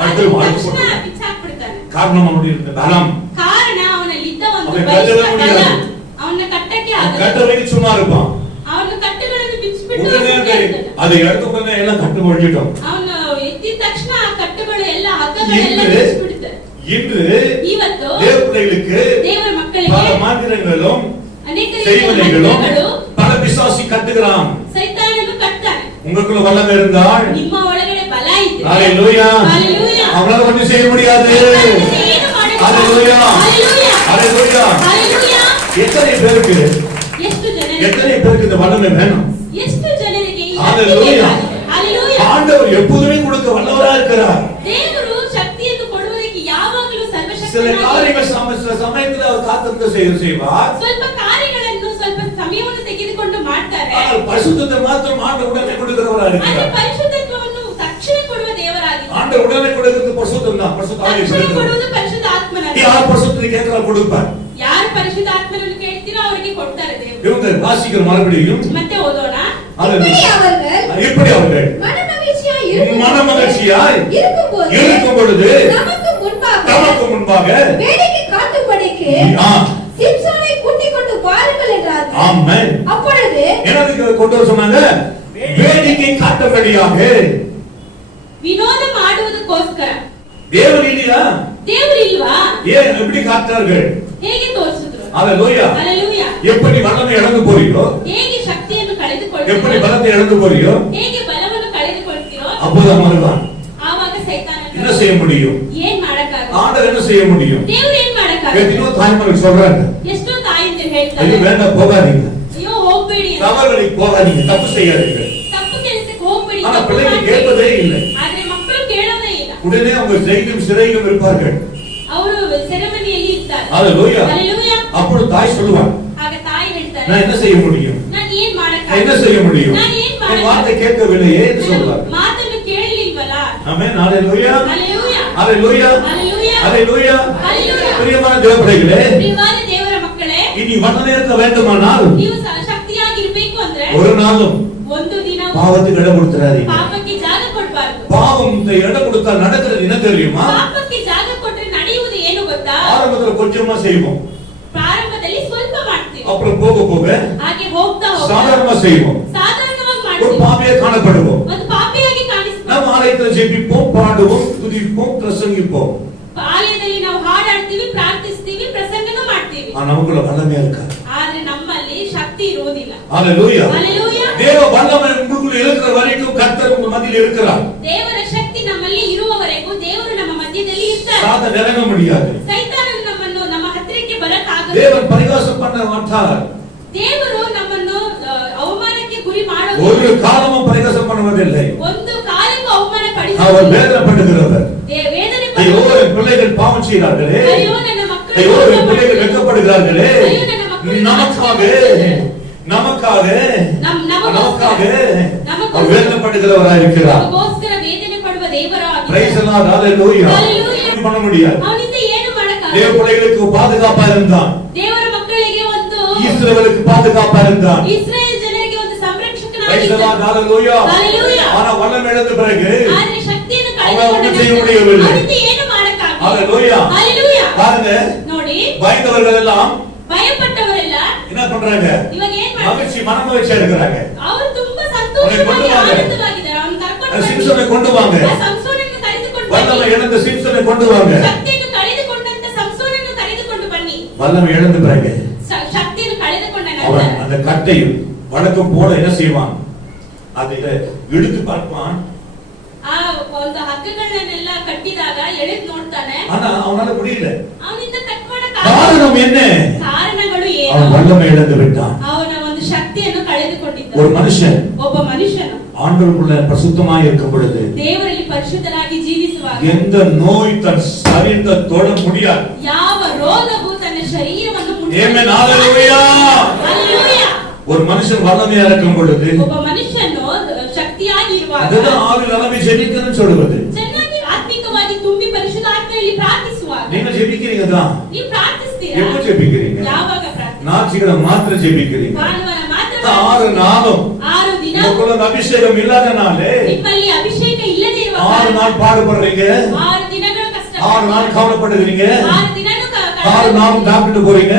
அடுத்து வாழ்க்கை ತಕ್ಷಣ போட்டு ಬಿಚ್ಚಾಕ್ಬಿಡ್ತಾನೆ. காரணம் அவனுடைய இருந்த பலம். ಕಾರಣ ಅವನಲ್ಲಿದ್ದ ಒಂದು ಅವನಿಗೆ ಬಲಿಷ್ಠ ಕಟ್ಟಲು ಬಲ. முடியாது. ಅವನ ಕಟ್ಟಕ್ಕೆ ಆಗಲ್ಲ. கட்டளைக்கு சும்மா இருப்பான். ಅವನ ಕಟ್ಟುಗಳನ್ನು ಬಿಚ್ಚಿಬಿಟ್ಟು உடனே அதை எடுத்த உடனே எல்லாம் கட்டு ஒழிச்சிட்டோம். ಅವನು ಎದ್ದಿದ ತಕ್ಷಣ ಆ ಕಟ್ಟುಗಳು ಎಲ್ಲ ಹಗ್ಗಗಳೆಲ್ಲ இன்று ಬಿಚ್ಚಿಬಿಡುತ್ತೆ. இன்று ಇವತ್ತು தேவ பிள்ளைகளுக்கு ದೇವರ பல ಮಕ್ಕಳಿಗೆ மாந்திரங்களும் ಅನೇಕ ರೀತಿಯ செய்வனைகளும் ಮಂತ್ರಗಳು பல பிசாசி கட்டுகிறான். ಸೈತಾನನು ಕಟ್ತಾನೆ. உங்களுக்குள்ள வல்லமை இருந்தால் ನಿಮ್ಮ ಒಳಗಡೆ ಬಲ ಇದ್ರೆ ஹalleluya. ஹalleluya. அவனால ஒன்றும் செய்ய முடியாது. ಸೈತಾನನಿಗೆ ಏನು ಮಾಡಕ್ಕೆ ஹalleluya. ஹalleluya. ஹalleluya. ஹalleluya. எத்தனை பேருக்கு எத்தனை பேருக்கு இந்த வல்லமை வேணும்? ಎಷ್ಟು ಜನರಿಗೆ ಈ ஹalleluya. ஹalleluya. ஆண்டவர் எப்போதுமே கொடுக்க வல்லவரா இருக்கிறார். ದೇವರು ಶಕ್ತಿಯನ್ನು ಕೊಡುವುದಕ್ಕೆ ಯಾವಾಗಲೂ சில ಸರ್ವಶಕ್ತನಾಗಿದ್ದಾನೆ. காரியங்கள் சில சமயத்துல அவர் காத்திருந்து செய்வார். ಸ್ವಲ್ಪ ಕಾರ್ಯಗಳನ್ನು ಸ್ವಲ್ಪ ಸಮಯವನ್ನು ತೆಗೆದುಕೊಂಡು ಮಾಡ್ತಾರೆ. ஆனால் பரிசுத்தத்தை மாத்திரம் ஆண்டவர் உடனே கொடுக்கிறவரா ಆದರೆ இருக்கிறார். ಪರಿಶುದ್ಧತ್ವವನ್ನು ತಕ್ಷಣ ಕೊಡುವ ದೇವರಾಗಿದ್ದಾನೆ. ஆண்டவர் உடனே கொடுக்கிறது பரிசுத்தம் தான். பரிசுத்த ஆவியை ತಕ್ಷಣ கொடுக்கிறது. ಕೊಡುವುದು ಪರಿಶುದ್ಧ ಆತ್ಮನನ್ನು. யார் பரிசுத்தத்தை கேட்கிறா கொடுப்பார். ಯಾರು ಪರಿಶುದ್ಧ ಆತ್ಮನನ್ನು ಕೇಳ್ತೀರೋ ಅವರಿಗೆ ಕೊಡ್ತಾರೆ ದೇವರು. இவங்க வாசிக்கிற மறுபடியும் ಮತ್ತೆ ಓದೋಣ. இப்படி அவர்கள் மனமகிழ்ச்சியாய் இருக்கும் பொழுது தமக்கு முன்பாக வேடிக்கை காட்டும்படிக்கு சிம்சோனை கூட்டிக் கொண்டு வாருங்கள் என்றார்கள். ஆமென். அப்பொழுது என்னதுக்கு கொண்டு வர சொன்னாங்க? வேடிக்கை காட்டும்படியாக. ವಿನೋದ ಮಾಡುವುದಕ್ಕೋಸ್ಕರ. தேவன் இல்லையா? ದೇವರು ಇಲ್ವಾ? ஏன் எப்படி காட்டார்கள்? ಹೇಗೆ ತೋರಿಸಿದ್ರು? ஹalleluya. ஹalleluya. எப்படி வல்லமை இழந்து போறீங்களோ, ಹೇಗೆ ಶಕ್ತಿಯನ್ನು ಕಳೆದುಕೊಳ್ಳುತ್ತೀರೋ, எப்படி பலத்தை இழந்து போறீங்களோ, ಹೇಗೆ ಬಲವನ್ನು ಕಳೆದುಕೊಳ್ತೀರೋ அப்போதான் வருவான். ಆವಾಗ ಸೈತಾನ என்ன செய்ய முடியும்? ಏನ್ ಮಾಡಕ್ಕಾಗಲ್ಲ. ஆண்டவர் என்ன செய்ய முடியும்? ದೇವರು ಏನ್ ಮಾಡಕ್ಕಾಗಲ್ಲ. எத்தனையோ தாய்மார்கள் சொல்றாங்க, ಎಷ್ಟೋ ತಾಯಂದಿರು ஐயோ ಹೇಳ್ತಾರೆ, வேண்டாம் போகாதீங்க, ಅಯ್ಯೋ ಹೋಗ್ಬೇಡಿ ಅಂತ. தவறுகளுக்கு போகாதீங்க, தப்பு செய்யாதீங்க. ತಪ್ಪು ಕೆಲಸಕ್ಕೆ ಹೋಗ್ಬೇಡಿ. ஆனா ತಪ್ಪು பிள்ளைங்க ಮಾಡ್ಬೇಡಿ. கேட்பதே இல்லை. ಆದ್ರೆ ಮಕ್ಕಳು ಕೇಳೋದೇ ಇಲ್ಲ. உடனே அவங்க ஜெயிலும் சிறையிலும் இருப்பார்கள். ಅವರು ಸೆರೆಮನಿಯಲ್ಲಿ ಇರ್ತಾರೆ. ஹalleluya. ஹalleluya. அப்பொழுது தாய் சொல்லுவாள், ಆಗ ತಾಯಿ ಹೇಳ್ತಾರೆ, நான் என்ன செய்ய முடியும்? ನಾನು ಏನ್ நான் ಮಾಡಕ್ಕಾಗಲ್ಲ. என்ன செய்ய முடியும்? ನಾನು ಏನ್ என் வார்த்தை ಮಾಡಕ್ಕಾಗಲ್ಲ. கேட்கவில்லையே என்று ನನ್ನ சொல்வார். ಮಾತನ್ನು ಕೇಳಲಿಲ್ವಲ್ಲ. ஆமென். ஹalleluya. ஹalleluya. ஹalleluya. ஹalleluya. ஹalleluya. ஹalleluya. பிரியமான தேவப்பிள்ளைகளே, ಪ್ರಿಯವಾದ ದೇವರ ಮಕ್ಕಳೇ, இனி வல்லமை இருக்க வேண்டுமானால் ನೀವು ಶಕ್ತಿಯಾಗಿರ್ಬೇಕು ಅಂದ್ರೆ ஒரு நாளும் ಒಂದು ದಿನ பாவத்துக்கு இடம் கொடுத்துறாதீங்க. ಪಾಪಕ್ಕೆ ಜಾಗ ಕೊಡಬಾರದು. பாவம் இந்த இடம் கொடுத்தா நடக்கிறது என்ன தெரியுமா? ಪಾಪಕ್ಕೆ ಜಾಗ ಕೊಟ್ರೆ ನಡೆಯುವುದು ಏನು ಗೊತ್ತಾ? ஆரம்பத்துல கொஞ்சமா செய்வோம், ಪ್ರಾರಂಭದಲ್ಲಿ ಸ್ವಲ್ಪ ಮಾಡ್ತೀವಿ, அப்புறம் போக போக ಹಾಗೆ ಹೋಗ್ತಾ சாதாரணமா செய்வோம், ಸಾಧಾರಣವಾಗಿ ஒரு ಮಾಡ್ತೀವಿ, பாவியா காணப்படுவோம். ಒಂದು ಪಾಪಿಯಾಗಿ ಕಾಣಿಸ್ತೀವಿ. நம்ம ஆலயத்தில் ஜெபிப்போம், பாடுவோம், துதிப்போம், பிரசங்கிப்போம். ಆಲಯದಲ್ಲಿ ನಾವು ಹಾಡಾಡ್ತೀವಿ, ಪ್ರಾರ್ಥಿಸ್ತೀವಿ, ಪ್ರಸಂಗನೂ ಮಾಡ್ತೀವಿ. நமக்குள்ள வல்லமை இருக்காது. ಆದ್ರೆ ನಮ್ಮಲ್ಲಿ ಶಕ್ತಿ ಇರುವುದಿಲ್ಲ. ஹalleluya. ஹalleluya. தேவ வல்லமை உங்களுக்குள்ள இருக்கிற வரைக்கும் கர்த்தர் உங்க மத்தியில் இருக்கிறார். ದೇವರ ಶಕ್ತಿ ನಮ್ಮಲ್ಲಿ ಇರುವವರೆಗೂ ದೇವರು ನಮ್ಮ ಮಧ್ಯದಲ್ಲಿ ಇರ್ತಾರೆ. சாத்தான் நெருங்க முடியாது. ಸೈತಾನನು ನಮ್ಮನ್ನು ನಮ್ಮ ಹತ್ತಿರಕ್ಕೆ ಬರಕ್ಕಾಗಲ್ಲ. தேவன் பரிகாசம் பண்ண மாட்டார். ದೇವರು ನಮ್ಮನ್ನು ಅವಮಾನಕ್ಕೆ ಗುರಿ ஒரு ಮಾಡೋದಿಲ್ಲ. காலமும் பரிகாசம் பண்ணுவதில்லை. ಒಂದು ಕಾಲಕ್ಕೂ ಅವಮಾನ அவர் ಪಡಿಸುವುದಿಲ್ಲ. வேதனைப்படுகிறவர். ವೇದನೆ ஐயோ என் பிள்ளைகள் பாவம் செய்கிறார்களே, ಅಯ್ಯೋ ನನ್ನ ಮಕ್ಕಳು ஐயோ என் பிள்ளைகள் வெட்கப்படுகிறார்களே, ஐயோ, ನನ್ನ ಮಕ್ಕಳು நமக்காக நமக்காக நமக்காக நமக்கு அவர் வேதனைப்படுகிறவராய் இருக்கிறார். ನಮಗೋಸ್ಕರ ವೇದನೆ ಪಡುವ ದೇವರಾಗಿದ್ದಾನೆ. Praise the Lord. Hallelujah. Hallelujah. பண்ண முடியாது. ಅವನಿಂದ ಏನು ಮಾಡಕ್ಕಾಗಲ್ಲ. தேவ பிள்ளைகளுக்கு பாதுகாப்பா இருந்தான். ದೇವರ ಮಕ್ಕಳಿಗೆ ಒಂದು இஸ்ரவேலுக்கு பாதுகாப்பா இருந்தான். ಇಸ್ರಾಯೇಲ್ ಜನರಿಗೆ ಒಂದು Praise the ಸಂರಕ್ಷಕನಾಗಿದ್ದಾನೆ. Lord. Hallelujah. Hallelujah. ஆனா வல்லமை இழந்த பிறகு ಆದ್ರೆ ಶಕ್ತಿಯನ್ನು ಅವನು ಕಳೆದುಕೊಂಡ செய்ய முடியவில்லை. ಅವನಿಂದ ಏನು ಮಾಡಕ್ಕಾಗಲ್ಲ. Hallelujah. Hallelujah. பாருங்க, ನೋಡಿ, பயந்தவர்கள் எல்லாம் ಭಯಪಟ್ಟವರೆಲ್ಲ என்ன பண்றாங்க? ಇವಾಗ ಏನ್ ಮಾಡ್ತಾರೆ? மகிழ்ச்சி மனமகிழ்ச்சியா இருக்கிறாங்க. ಅವರು ತುಂಬಾ ಸಂತೋಷವಾಗಿ வாங்க. ಆನಂದವಾಗಿದ್ದಾರೆ. ಅವನು ಕರ್ಕೊಂಡು சிம்சனை கொண்டு வாங்க. ಆ ಸಂಸೋನನ್ನು ಕರೆದುಕೊಂಡು வல்லமை ಬನ್ನಿ. இழந்த சிம்சனை கொண்டு வாங்க. ಶಕ್ತಿಯನ್ನು ಕಳೆದುಕೊಂಡಂತ ಸಂಸೋನನ್ನು ಕರೆದುಕೊಂಡು ಬನ್ನಿ. வல்லமை இழந்த பிறகு ಶಕ್ತಿಯನ್ನು ಕಳೆದುಕೊಂಡ அவன் ನಂತರ அந்த கட்டை வழக்கம் போல என்ன செய்வான்? அதை இழுத்து பார்ப்பான். ಆ ಒಂದು ಹಗ್ಗಗಳನ್ನೆಲ್ಲ ಕಟ್ಟಿದಾಗ ಎಳೆದು ನೋಡ್ತಾನೆ. ஆனா அவனால முடியல. ಅವನಿಂದ ಕಟ್ காரணம் என்ன? ಕಾರಣಗಳು ಏನು? அவன் வல்லமை இழந்து விட்டான். ಅವನ ಒಂದು ಶಕ್ತಿಯನ್ನು ಕಳೆದುಕೊಂಡಿದ್ದ. ஒரு மனுஷன் ಒಬ್ಬ ಮನುಷ್ಯನು ஆண்டவருக்குள்ள பரிசுத்தமாய் இருக்கும் பொழுது ದೇವರಲ್ಲಿ ಪರಿಶುದ್ಧರಾಗಿ ಜೀವಿಸುವಾಗ எந்த நோய் தன் சரீரத்தை தொட முடியாது. ಯಾವ ರೋಗವು ತನ್ನ ಶರೀರವನ್ನು ஆமென். ஹalleluya. ಹಲ್ಲೆಲೂಯಾ. ஒரு மனுஷன் வல்லமையா இருக்கும் பொழுது ಒಬ್ಬ ಮನುಷ್ಯನು ಶಕ್ತಿಯಾಗಿ ಇರುವಾಗ அதுதான் ஆவி நிலைமை ஜெபிக்கணும்னு சொல்லுவது. ಚೆನ್ನಾಗಿ ಆತ್ಮಿಕವಾಗಿ ತುಂಬಿ ಪರಿಶುದ್ಧ ಆತ್ಮೆಯಲ್ಲಿ ಪ್ರಾರ್ಥಿಸುವಾಗ நீங்க ஜெபிக்கிறீங்க தான். ನೀವು ಪ್ರಾರ್ಥಿಸ್ತೀರಾ? எப்ப ஜெபிக்கிறீங்க? ಯಾವಾಗ ಪ್ರಾರ್ಥನೆ? ஞாயிற்றுக்கிழமை மாத்திரம் ஜெபிக்கிறீங்க. ಭಾನುವಾರ ಮಾತ್ರ 6 நாளும் 6 ದಿನ உங்களுக்குள்ள அந்த அபிஷேகம் இல்லாதனாலே ನಿಮ್ಮಲ್ಲಿ ಅಭಿಷೇಕ ಇಲ್ಲದೆ ಇರುವ 6 நாள் பாடுபடுறீங்க. 6 ದಿನಗಳ ಕಷ್ಟ 6 நாள் கவலைப்படுகிறீங்க. 6 ದಿನನೂ 6 நாள் டாக்டர் போறீங்க.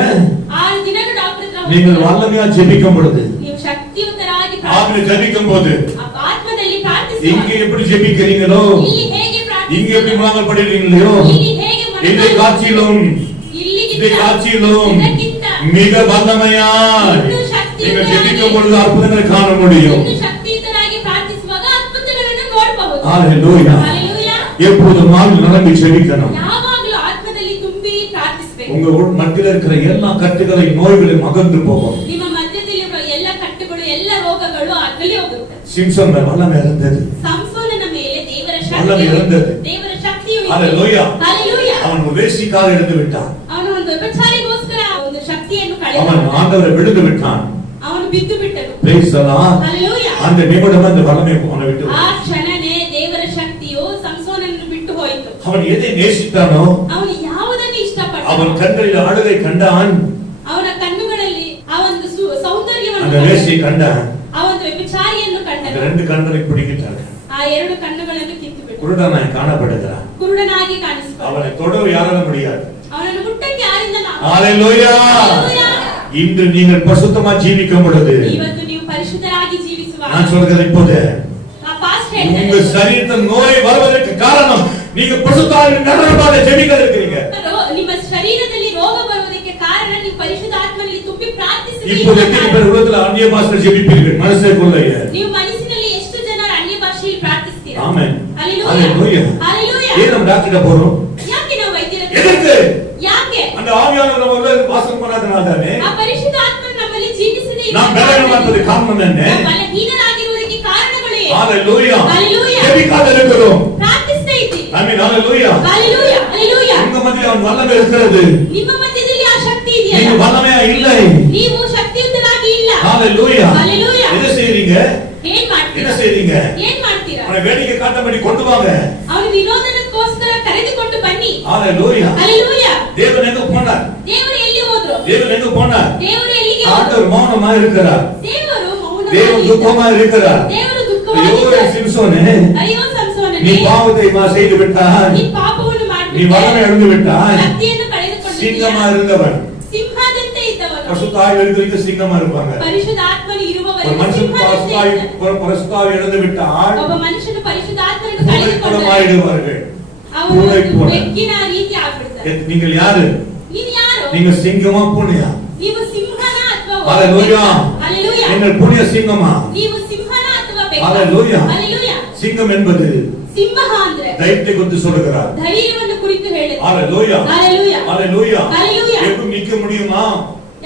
6 ದಿನನೂ ಡಾಕ್ಟರ್ ಹತ್ರ நீங்கள் வல்லமையா ஜெபிக்கும் பொழுது, ನೀವು ಶಕ್ತಿಯುತರಾಗಿ ஆவில ஜெபிக்கும் போது ಆತ್ಮದಲ್ಲಿ ಪ್ರಾರ್ಥಿಸುವಾಗ இங்க எப்படி ஜெபிக்கிறீங்களோ, ಇಲ್ಲಿ ಹೇಗೆ இங்க எப்படி ಪ್ರಾರ್ಥಿಸುವಾಗ முழங்கல் படிக்கிறீங்களோ, ಇಲ್ಲಿ ಹೇಗೆ இந்த காட்சியிலும் இந்த காட்சியிலும் மிக வல்லமையாய் நீங்கள் ஜெபிக்கும் பொழுது அற்புதங்களை காண முடியும். ಇನ್ನು ಶಕ್ತಿಯುತರಾಗಿ ಪ್ರಾರ್ಥಿಸುವಾಗ ಅದ್ಭುತಗಳನ್ನು ನೋಡಬಹುದು. ஹalleluya. ಹಲ್ಲೆಲೂಯಾ. எப்போதும் ஆவில நிரம்பி ஜெபிக்கணும். ಯಾವಾಗಲೂ ಆತ್ಮದಲ್ಲಿ ತುಂಬಿ ಪ್ರಾರ್ಥಿಸಬೇಕು. உங்க மத்தியில் இருக்கிற எல்லா கட்டுகளை நோய்களை அகன்று போகும். ನಿಮ್ಮ ಮಧ್ಯದಲ್ಲಿರುವ ಎಲ್ಲ ಕಟ್ಟುಗಳು ಎಲ್ಲ ರೋಗಗಳು ಅಗಲಿ ಹೋಗುತ್ತೆ. சிம்சன் வல்லமை இருந்தது. ಸಂಸೋನನ ಮೇಲೆ ದೇವರ வல்லமை ಶಕ್ತಿ இருந்தது. ದೇವರ ಶಕ್ತಿಯು ಇದೆ. ஹalleluya. ಹಲ್ಲೆಲೂಯಾ. அவன் வேசிக்காக இருந்து விட்டான். ಅವನು ಒಂದು ವ್ಯಭಿಚಾರಿಗೋಸ್ಕರ ಒಂದು ಶಕ್ತಿಯನ್ನು அவன் ಕಳೆದ. ஆண்டவரை விழுந்து விட்டான். ಅವನು ಬಿದ್ದು ಬಿಟ್ಟನು. Praise the Lord. ಹಲ್ಲೆಲೂಯಾ. அந்த நிமிடம் அந்த வல்லமை அவனை விட்டு ಆ ಕ್ಷಣನೇ ದೇವರ ಶಕ್ತಿಯು ಸಂಸೋನನನ್ನು ಬಿಟ್ಟು ಹೋಯಿತು. அவன் எதை நேசித்தானோ ಅವನು ಯಾವುದನ್ನು ಇಷ್ಟಪಟ್ಟ அவன் கண்களில் அழுகை கண்டான். ಅವನ ಕಣ್ಣುಗಳಲ್ಲಿ ಆ ಒಂದು ಸೌಂದರ್ಯವನ್ನು அந்த வேசியை கண்டான். ಆ ಒಂದು ವ್ಯಭಿಚಾರಿಯನ್ನು அந்த ಕಂಡನು. 2 கண்களை பிடிக்கிட்டார்கள். ಆ 2 ಕಣ್ಣುಗಳನ್ನು ಕಿತ್ತು ಬಿಟ್ಟು குருடனாய் காணப்படுகிறான். ಕುರುಡನಾಗಿ ಕಾಣಿಸಿಕೊಂಡ. அவனை தொட யாராலும் முடியாது. ಅವನನ್ನು ಮುಟ್ಟಕ್ಕೆ ಯಾರಿಂದ ஹalleluya. இன்று நீங்கள் பரிசுத்தமா ஜீவிக்கும் பொழுது, ಇವತ್ತು ನೀವು ಪರಿಶುದ್ಧರಾಗಿ ಜೀವಿಸುವಾಗ நான் சொல்கிறது இப்போது, ಆ ಪಾಸ್ಟ್ உங்க ಹೇಳ್ತಾರೆ சரீரத்தில் நோய் வருவதற்கு காரணம் நீங்க பரிசுத்தாவின் நிரம்பமாக ஜெபிக்க இருக்கீங்க. ನಿಮ್ಮ ಶರೀರದಲ್ಲಿ ರೋಗ ಬರುವುದಕ್ಕೆ ಕಾರಣ ನೀವು ಪರಿಶುದ್ಧ ಆತ್ಮನಲ್ಲಿ ತುಂಬಿ இப்போது எத்தனை பேர் ಪ್ರಾರ್ಥಿಸಿದ್ದೀರಿ. உலகத்தில் அந்நிய பாஷை ஜெபிப்பீர்கள் மனசுக்குள்ளேயே? ನೀವು ಮನಸ್ಸಿನಲ್ಲಿ ಎಷ್ಟು ಜನರು ಅನ್ಯ ಭಾಷೆಯಲ್ಲಿ ಪ್ರಾರ್ಥಿಸ್ತೀರಾ? ஆமென். ಹಲ್ಲೆಲೂಯಾ. ஹalleluya. ಹಲ್ಲೆಲೂಯಾ. ஏன் நம்ம டாக்டர்ட்ட போறோம்? ಯಾಕೆ ನಾವು ವೈದ್ಯರ ಹತ್ರ எதற்கு? ಯಾಕೆ? அந்த ஆவியானவர் நம்ம உள்ள வாசம் பண்ணாதனால தானே. ಆ ಪರಿಶುದ್ಧ ಆತ್ಮ ನಮ್ಮಲ್ಲಿ ಜೀವಿಸದೆ நாம் பலவீனமானதுக்கு காரணம் என்ன? ನಾವು ಬಲಹೀನರಾಗಿರುವುದಕ್ಕೆ ಕಾರಣಗಳು ಏನು? ஹalleluya. ஹalleluya. ஜெபிக்காத இருக்கிறோம். ಪ್ರಾರ್ಥಿಸ್ತಾ ಇದ್ದೀರಿ. ஆமென். ஹalleluya. ಹಲ್ಲೆಲೂಯಾ. ಹಲ್ಲೆಲೂಯಾ. உங்க மத்தியில் அவன் வல்லமை இருக்கிறது. ನಿಮ್ಮ ಮಧ್ಯದಲ್ಲಿ ಆ ಶಕ್ತಿ நீங்க ಇದೆಯಲ್ಲ. வல்லமையா இல்லை. ನೀವು ಶಕ್ತಿಯುತರಾಗಿ ಇಲ್ಲ. ஹalleluya. ஹalleluya. என்ன செய்றீங்க? ಏನ್ என்ன ಮಾಡ್ತೀರಾ? செய்றீங்க? ಏನ್ ಮಾಡ್ತೀರಾ? அவனை வேடிக்கை காட்டபடி கொண்டு வாங்க. ಅವನು ವಿನೋದನಕ್ಕೋಸ್ಕರ ಕರೆದುಕೊಂಡು ಬನ್ನಿ. ஹalleluya. ಹಲ್ಲೆಲೂಯಾ. தேவன் எங்க போனார்? ದೇವರು ಎಲ್ಲಿ ಹೋದ್ರು? தேவன் எங்க போனார்? ದೇವರು ಎಲ್ಲಿಗೆ ಹೋದ್ರು? ஆண்டவர் மௌனமா இருக்கிறார். ದೇವರು ಮೌನವಾಗಿ தேவன் துக்கமா இருக்கிறார். ದೇವರು ஐயோ ದುಃಖವಾಗಿದ್ದಾರೆ. சிம்சோனே, ಅಯ್ಯೋ ಸಂಸೋನನೇ, நீ பாவத்தை செய்து விட்டாய். ನೀ ಪಾಪವನ್ನು நீ வல்லமை ಮಾಡಿಬಿಟ್ಟೆ. இழந்து விட்டாய். ಶಕ್ತಿಯನ್ನು ಕಳೆದುಕೊಂಡಿದ್ದೀಯ. சிங்கமா இருந்தவன். ಸಿಂಹದಂತೆ ಇದ್ದವನು. பரிசுத்தாவி எழுந்திருக்க சிங்கமா இருப்பாங்க. ಪರಿಶುದ್ಧ ಆತ್ಮನು ஒரு ಇರುವವರೆಗೂ மனுஷன் ಸಿಂಹದಂತೆ ಇದ್ದಾನೆ. பரிசுத்தாவி இழந்து விட்டால் ಒಬ್ಬ ಮನುಷ್ಯನು ಪರಿಶುದ್ಧ ಆತ್ಮನನ್ನು குளமாயிடுவார்கள். ಅವನು ಅವರು பூனை ಒಂದು போல. ಬೆಕ್ಕಿನ ರೀತಿ ಆಗ್ಬಿಡ್ತಾರೆ. நீங்கள் யாரு? ನೀನು ಯಾರು? நீங்க சிங்கமா பூனையா? ನೀವು ಸಿಂಹನ ಅಥವಾ ஹalleluya. ஹalleluya. நீங்கள் பூனை சிங்கமா? ನೀವು ಸಿಂಹನ ಅಥವಾ ಬೆಕ್ಕ? ஹalleluya. ஹalleluya. சிங்கம் என்பது ಸಿಂಹ ಅಂದ್ರೆ தைரியத்தை குறித்து சொல்லுகிறார். ಧೈರ್ಯವನ್ನು ಕುರಿತು ಹೇಳುತ್ತೆ. ஹalleluya. ஹalleluya. ஹalleluya. ஹalleluya. எப்ப நிக்க முடியுமா?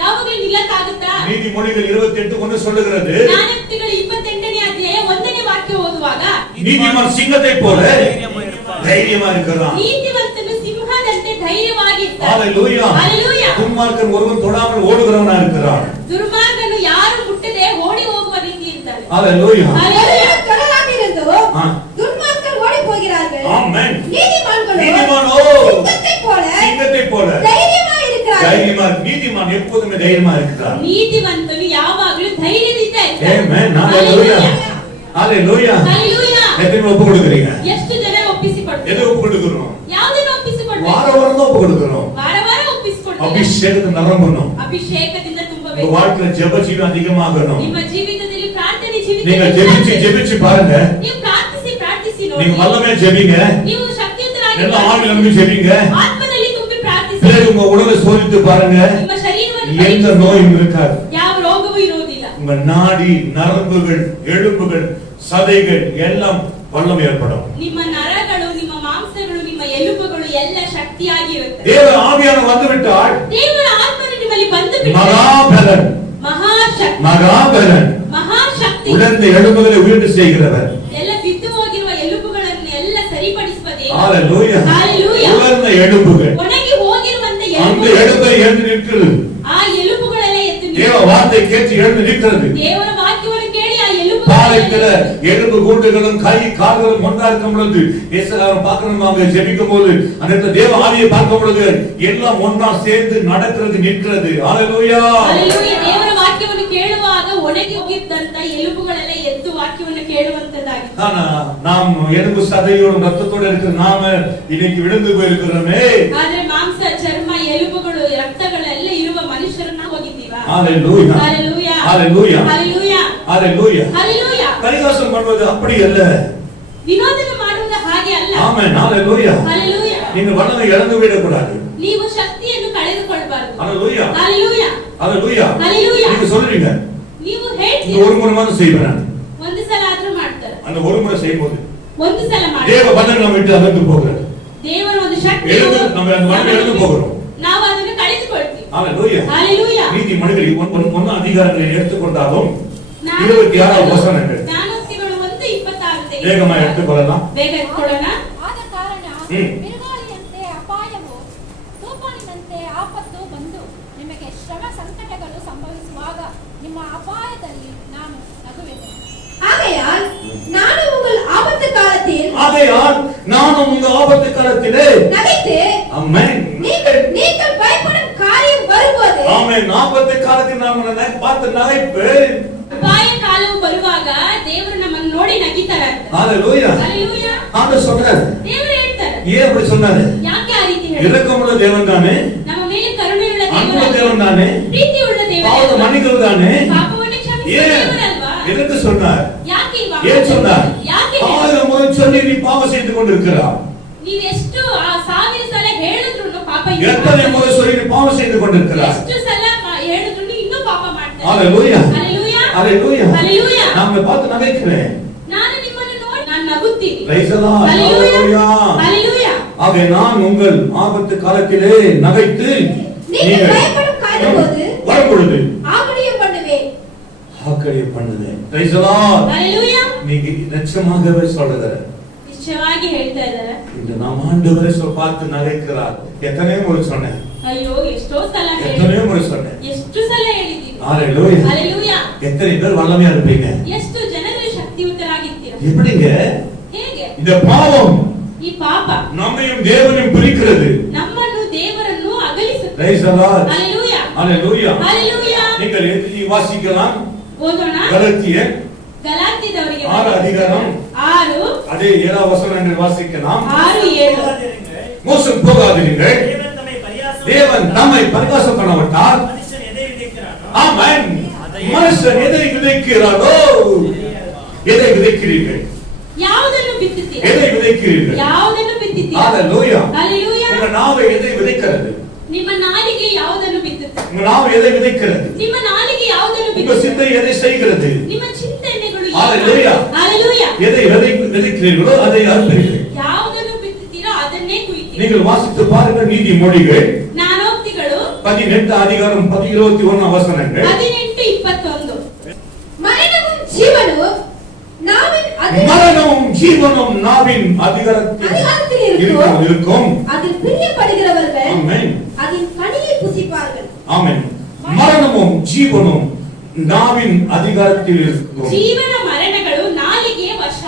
ಯಾವಾಗಲೂ ನಿಲ್ಲಕ್ಕಾಗುತ್ತಾ? நீதிமொழிகள் 28 ஒன்று சொல்லுகிறது. ಜ್ಞಾನೋಕ್ತಿಗಳ 28ನೇ ಅಧ್ಯಾಯ 1ನೇ ವಾಕ್ಯ ಓದುವಾಗ நீதிமான் சிங்கத்தை போல தைரியமா இருக்கிறான். ನೀತಿವಂತನು ಸಿಂಹದಂತೆ ಧೈರ್ಯವಾಗಿರ್ತಾನೆ. ஹalleluya. ஹalleluya. துன்மார்க்கன் ஒருவன் தொடாமல் ஓடுகிறவனா இருக்கிறான். ದುರ್ಮಾರ್ಗನು ಯಾರು ಮುಟ್ಟದೆ ಓಡಿ ಹೋಗುವ ರೀತಿ ಇರ್ತಾನೆ. ஹalleluya. ஹalleluya. தொடராமிருந்து ஆ. துன்மார்க்கர் ஓடி போகிறார்கள். ஆமென். நீதிமான்களோ நீதிமானோ சிங்கத்தை போல தைரியமா இருக்கிறார்கள். தைரியமா நீதிமான் எப்போதுமே தைரியமா இருக்கிறார். ನೀತಿವಂತನು ಯಾವಾಗಲೂ ಧೈರ್ಯದಿಂದ ಇರ್ತಾನೆ. ஆமென். ஹalleluya. ஹalleluya. ஹalleluya. எத்தனை ஒப்பு கொடுக்கிறீங்க? ಎಷ್ಟು ಜನ ಒಪ್ಪಿಸಿಕೊಡ್ತಾರೆ? எதை ஒப்பு கொடுக்கிறோம்? ಯಾವುದನ್ನು ಒಪ್ಪಿಸಿಕೊಡ್ಬೇಕು? வார வாரம் தான் ஒப்பு கொடுக்கிறோம். ವಾರ ವಾರ ಒಪ್ಪಿಸಿಕೊಡ್ತಾರೆ. அபிஷேகத்தை நிரம்பணும். ಅಭಿಷೇಕದಿಂದ உங்க ತುಂಬಬೇಕು. வாழ்க்கையில ஜெப ஜீவன் அதிகமாகணும். ನಿಮ್ಮ ಜೀವಿತದಲ್ಲಿ ಪ್ರಾರ್ಥನೆ ಜೀವಿತ நீங்க ஜெபிச்சு பாருங்க. ನೀವು ಪ್ರಾರ್ಥಿಸಿ ನೋಡಿ. நீங்க வல்லமே ஜெபிங்க. ನೀವು ಶಕ್ತಿಯುತರಾಗಿ எல்லா ஆவியில நம்பி ஜெபிங்க. ಆತ್ಮದಲ್ಲಿ ತುಂಬಿ ಪ್ರಾರ್ಥಿಸಿ. பிறகு உங்க உடலை சோதித்து பாருங்க. ನಿಮ್ಮ ಶರೀರವನ್ನು எந்த ಪರೀಕ್ಷಿಸಿ. நோயும் இருக்காது. ಯಾವ ರೋಗವೂ ಇರುವುದಿಲ್ಲ. உங்க நாடி நரம்புகள் எலும்புகள் சதைகள் எல்லாம் வல்லம் ஏற்படும். ನಿಮ್ಮ ನರಗಳು, ನಿಮ್ಮ ಮಾಂಸಗಳು, ನಿಮ್ಮ ಎಲುಬುಗಳು ಎಲ್ಲ ಶಕ್ತಿಯಾಗಿ ಇರುತ್ತವೆ. தேவ ஆவியான வந்து விட்டால் ದೇವರ ಆತ್ಮನು ನಿಮ್ಮಲ್ಲಿ ಬಂದು ಬಿಟ್ಟರೆ மகாபலன் ಮಹಾಶಕ್ತಿ, மகாபலன் ಮಹಾಶಕ್ತಿ உலர்ந்த எலும்புகளை உயிர் செய்கிறவர். ಎಲ್ಲ ಬಿದ್ದು ಹೋಗಿರುವ ಎಲುಬುಗಳನ್ನು ಎಲ್ಲ ಸರಿಪಡಿಸುವ ದೇವರು. ஹalleluya. ஹalleluya. உலர்ந்த எலும்புகள் ಒಣಗಿ ಹೋಗಿರುವಂತ அந்த ಎಲುಬುಗಳು, எலும்பை எழுந்து நிற்கிறது. ಆ ಎಲುಬುಗಳೆಲ್ಲ ಎದ್ದು தேவ ನಿಂತು வார்த்தை கேட்டு எழுந்து நிற்கிறது. ದೇವರ ವಾಕ್ಯವನ್ನು ಕೇಳಿ ಆ பாலைக்கிற ಎಲುಬುಗಳು எலும்பு கூண்டுகளும் கை கால்களும் ஒன்றா இருக்கும் பொழுது இயேசுவாரம் பார்க்கணும். அவங்க ஜெபிக்கும் போது அந்த தேவ ஆவியை பார்க்கும் பொழுது எல்லாம் ஒன்றா சேர்ந்து நடக்கிறது நிற்கிறது. ஹalleluya. ಹalleluya. ದೇವರ ವಾಕ್ಯವನ್ನು ಕೇಳುವಾಗ ಒಣಗಿ ಹೋಗಿದ್ದಂತ ಎಲುಬುಗಳೆಲ್ಲ ಎದ್ದು ವಾಕ್ಯವನ್ನು ಕೇಳುವಂತದ್ದಾಗಿ. ஆனா நாம் எலும்பு சதையோடு ரத்தத்தோடு இருக்கிற நாம இன்னைக்கு விழுந்து போயிருக்கிறோமே. ಆದ್ರೆ ಮಾಂಸ, ಚರ್ಮ, ಎಲುಬುಗಳು, ರಕ್ತಗಳೆಲ್ಲ ಇರುವ ಮನುಷ್ಯರನ್ನ ಹೋಗಿದ್ದೀವಾ? ஹalleluya. ஹalleluya. ஹalleluya. ஹalleluya. ஹalleluya. ஹalleluya. பரிகாசம் பண்ணுவது அப்படி அல்ல. ವಿನೋದನೆ ಮಾಡುವುದು ಹಾಗೆ ಅಲ್ಲ. ஆமென். ஹalleluya. ஹalleluya. நீங்கள் வல்லமை இழந்து விடக்கூடாது. ನೀವು ಶಕ್ತಿಯನ್ನು ಕಳೆದುಕೊಳ್ಳಬಾರದು. ஹalleluya. ஹalleluya. ஹalleluya. ஹalleluya. நீங்க சொல்றீங்க ನೀವು இந்த ಹೇಳ್ತೀರಿ ஒரு முறை செய்வேன். ಒಂದು ಸಲ ಆದ್ರೂ ಮಾಡ್ತಾರೆ. அந்த ஒரு முறை செய்யும்போது ಒಂದು ಸಲ ಮಾಡಿ தேவ பந்தன் நம்ம விட்டு அகன்று போகிறது. ದೇವರ ಒಂದು ಶಕ್ತಿ எழுந்து நம்ம அந்த மனதை எழுந்து போகிறோம். ನಾವು ಅದನ್ನು ಕಳೆದುಕೊಳ್ತೀವಿ. ஹalleluya. ஹalleluya. நீதிமொழிகள் 1 அதிகாரங்களை எடுத்துக்கொண்டாலும் 26 வசனங்கள் ಜ್ಞಾನೋಕ್ತಿಗಳು 1:26 வேகமா எடுத்துக்கொள்ளலாம். ಬೇಗ ಎತ್ಕೊಳ್ಳೋಣ. ಆದ ಕಾರಣ ಹ್ಮ್. ಬಿರುಗಾಳಿಯಂತೆ ಅಪಾಯವು ತೂಫಾನಿನಂತೆ ಆಪತ್ತು ಬಂದು ನಿಮಗೆ ಶ್ರಮ ಸಂಕಟಗಳು ಸಂಭವಿಸುವಾಗ ನಿಮ್ಮ ಅಪಾಯದಲ್ಲಿ ನಾನು ನಗುವೆನು. ஆகையால் நானும் உங்கள் ஆபத்து காலத்தில் ஆகையால் நானும் உங்க ஆபத்து காலத்திலே நகைத்து ஆமென். நீங்கள் பயப்படும் காரியம் வரும்போது ஆமென். ஆபத்து காலத்தில் நாம பார்த்து நகைப்பு. ಅಪಾಯ ಕಾಲವು ಬರುವಾಗ ದೇವರು ನಮ್ಮನ್ನು ನೋಡಿ ನಗಿತಾರೆ. ஹalleluya. ஹalleluya. ஆண்டவர் சொல்றார். ದೇವರು ಹೇಳ್ತಾರೆ. ஏன் அப்படி சொன்னாரு? ಯಾಕೆ ಆ ರೀತಿ ಹೇಳಿದ್ರು? இரக்கமுள்ள தேவன் தானே, ನಮ್ಮ ಮೇಲೆ ಕರುಣೆಯುಳ್ಳ அன்புள்ள தேவன் ದೇವರು, தானே, ಪ್ರೀತಿಯುಳ್ಳ பாவத்தை ದೇವರು, மன்னிக்கிறவர் தானே. ಪಾಪವನ್ನು ಕ್ಷಮಿಸುವ ஏன் ದೇವರಲ್ವಾ? எதற்கு சொன்னார்? ಯಾಕೆ ಈ ஏன் சொன்னார்? ಯಾಕೆ 1000 முறை சொல்லி நீ பாவம் செய்து கொண்டிருக்கிறார். ನೀವು ಎಷ್ಟು 1000 ಸಲ ಹೇಳಿದ್ರು ಪಾಪ ಇನ್ನೂ எத்தனை முறை சொல்லி நீ பாவம் செய்து கொண்டிருக்கிறார். ಎಷ್ಟು ಸಲ ಹೇಳಿದ್ರು ಇನ್ನೂ ಪಾಪ ಮಾಡ್ತಾರೆ. ஹalleluya. ஹalleluya. ஹalleluya. ஹalleluya. நாம பார்த்து நகைக்கிறேன். ನಾನು ನಿಮ್ಮನ್ನು ನೋಡಿ ನಾನು ನಗುತ್ತೀನಿ. Praise the Lord. Hallelujah. Hallelujah. ஹalleluya. ஆக நான் உங்கள் ஆபத்து காலத்திலே நகைத்து நீங்கள் பயப்படும் காரியம் போது வரும் பொழுது ஆகடியம் பண்ணுவேன். ஆக்கடியம் பண்ணுவேன். Praise the Lord. ஹalleluya. நீங்க நிச்சயமாகவே சொல்றேன். ನಿಶ್ಚಯವಾಗಿ ಹೇಳ್ತಾ ಇದ್ದಾರೆ. இந்த நாம் ஆண்டவரை பார்த்து நகைக்கிறார். எத்தனையோ முறை சொன்னேன். ಅಯ್ಯೋ ಎಷ್ಟೋ ಸಲ எத்தனையோ முறை சொன்னேன். ಎಷ್ಟು ಸಲ ಹೇಳಿದ್ದೀವಿ. ஹalleluya. ஹalleluya. எத்தனை பேர் வல்லமையா இருப்பீங்க? ಎಷ್ಟು ಜನರು ಶಕ್ತಿಯುತರಾಗಿದ್ದೀರಾ? எப்படிங்க ಹೇಗೆ இந்த பாவம் ಈ ಪಾಪ நம்மையும் தேவனையும் பிரிக்கிறது? ನಮ್ಮನ್ನು ದೇವರನ್ನು ಅಗಲಿಸುತ್ತದೆ. Praise the Lord. ஹalleluya. ஹalleluya. ஹalleluya. நீங்கள் எதிரி வாசிக்கலாம். ಓದೋಣ. கலாத்தியர் ಗಲಾತ್ಯದವರಿಗೆ 6 அதிகாரம் 6 அதே 7 வசனங்கள் வாசிக்கலாம். 6:7 போகாதிருங்கள். மோசம் போகாதீர்கள். தேவன் தம்மை பரியாசம் தேவன் நம்மை பரிகாசம் பண்ண விட்டார். மனுஷன் எதை விதைக்கிறானோ ஆமென். மனுஷன் எதை விதைக்கிறாரோ, எதை விதைக்கிறீர்கள்? ಯಾವುದನ್ನು ಬಿತ್ತುತ್ತೀರಾ எதை விதைக்கிறீர்கள்? ಯಾವುದನ್ನು ಬಿತ್ತುತ್ತೀರಾ ஹalleluya. ஹalleluya உங்க நாவை எதை விதைக்கிறது? ನಿಮ್ಮ ನಾಲಿಗೆ ಯಾವುದನ್ನು ಬಿತ್ತುತ್ತೆ உங்க நாவு எதை விதைக்கிறது? ನಿಮ್ಮ ನಾಲಿಗೆ ಯಾವುದನ್ನು உங்க ಬಿತ್ತುತ್ತೆ சிந்தை எதை செய்கிறது? ನಿಮ್ಮ ಚಿಂತನೆಗಳು ஹalleluya. ஹalleluya எதை விதைக்கிறீர்களோ அதை அறுப்பீர்கள். ಯಾವುದನ್ನು ಬಿತ್ತುತ್ತೀರೋ ಅದನ್ನೇ ಕೊಯ್ತೀರಾ நீங்கள் வாசித்து பாருங்கள் நீதிமொழிகள் ಜ್ಞಾನೋಕ್ತಿಗಳು 18 அதிகாரம் 21 வசனங்கள். 18:21 மரணமும் ஜீவனும் நாவின் மரணமும் ஜீவனும் நாவின் அதிகாரத்தில் இருக்கும். அதில் பிரியப்படுகிறவர்கள் ஆமென். அதன் கனியை புசிப்பார்கள். ஆமென். மரணமும் ஜீவனும் நாவின் அதிகாரத்தில் இருக்கும். ಜೀವನ ಮರಣಗಳು ನಾಲಿಗೆಯ ವಶ.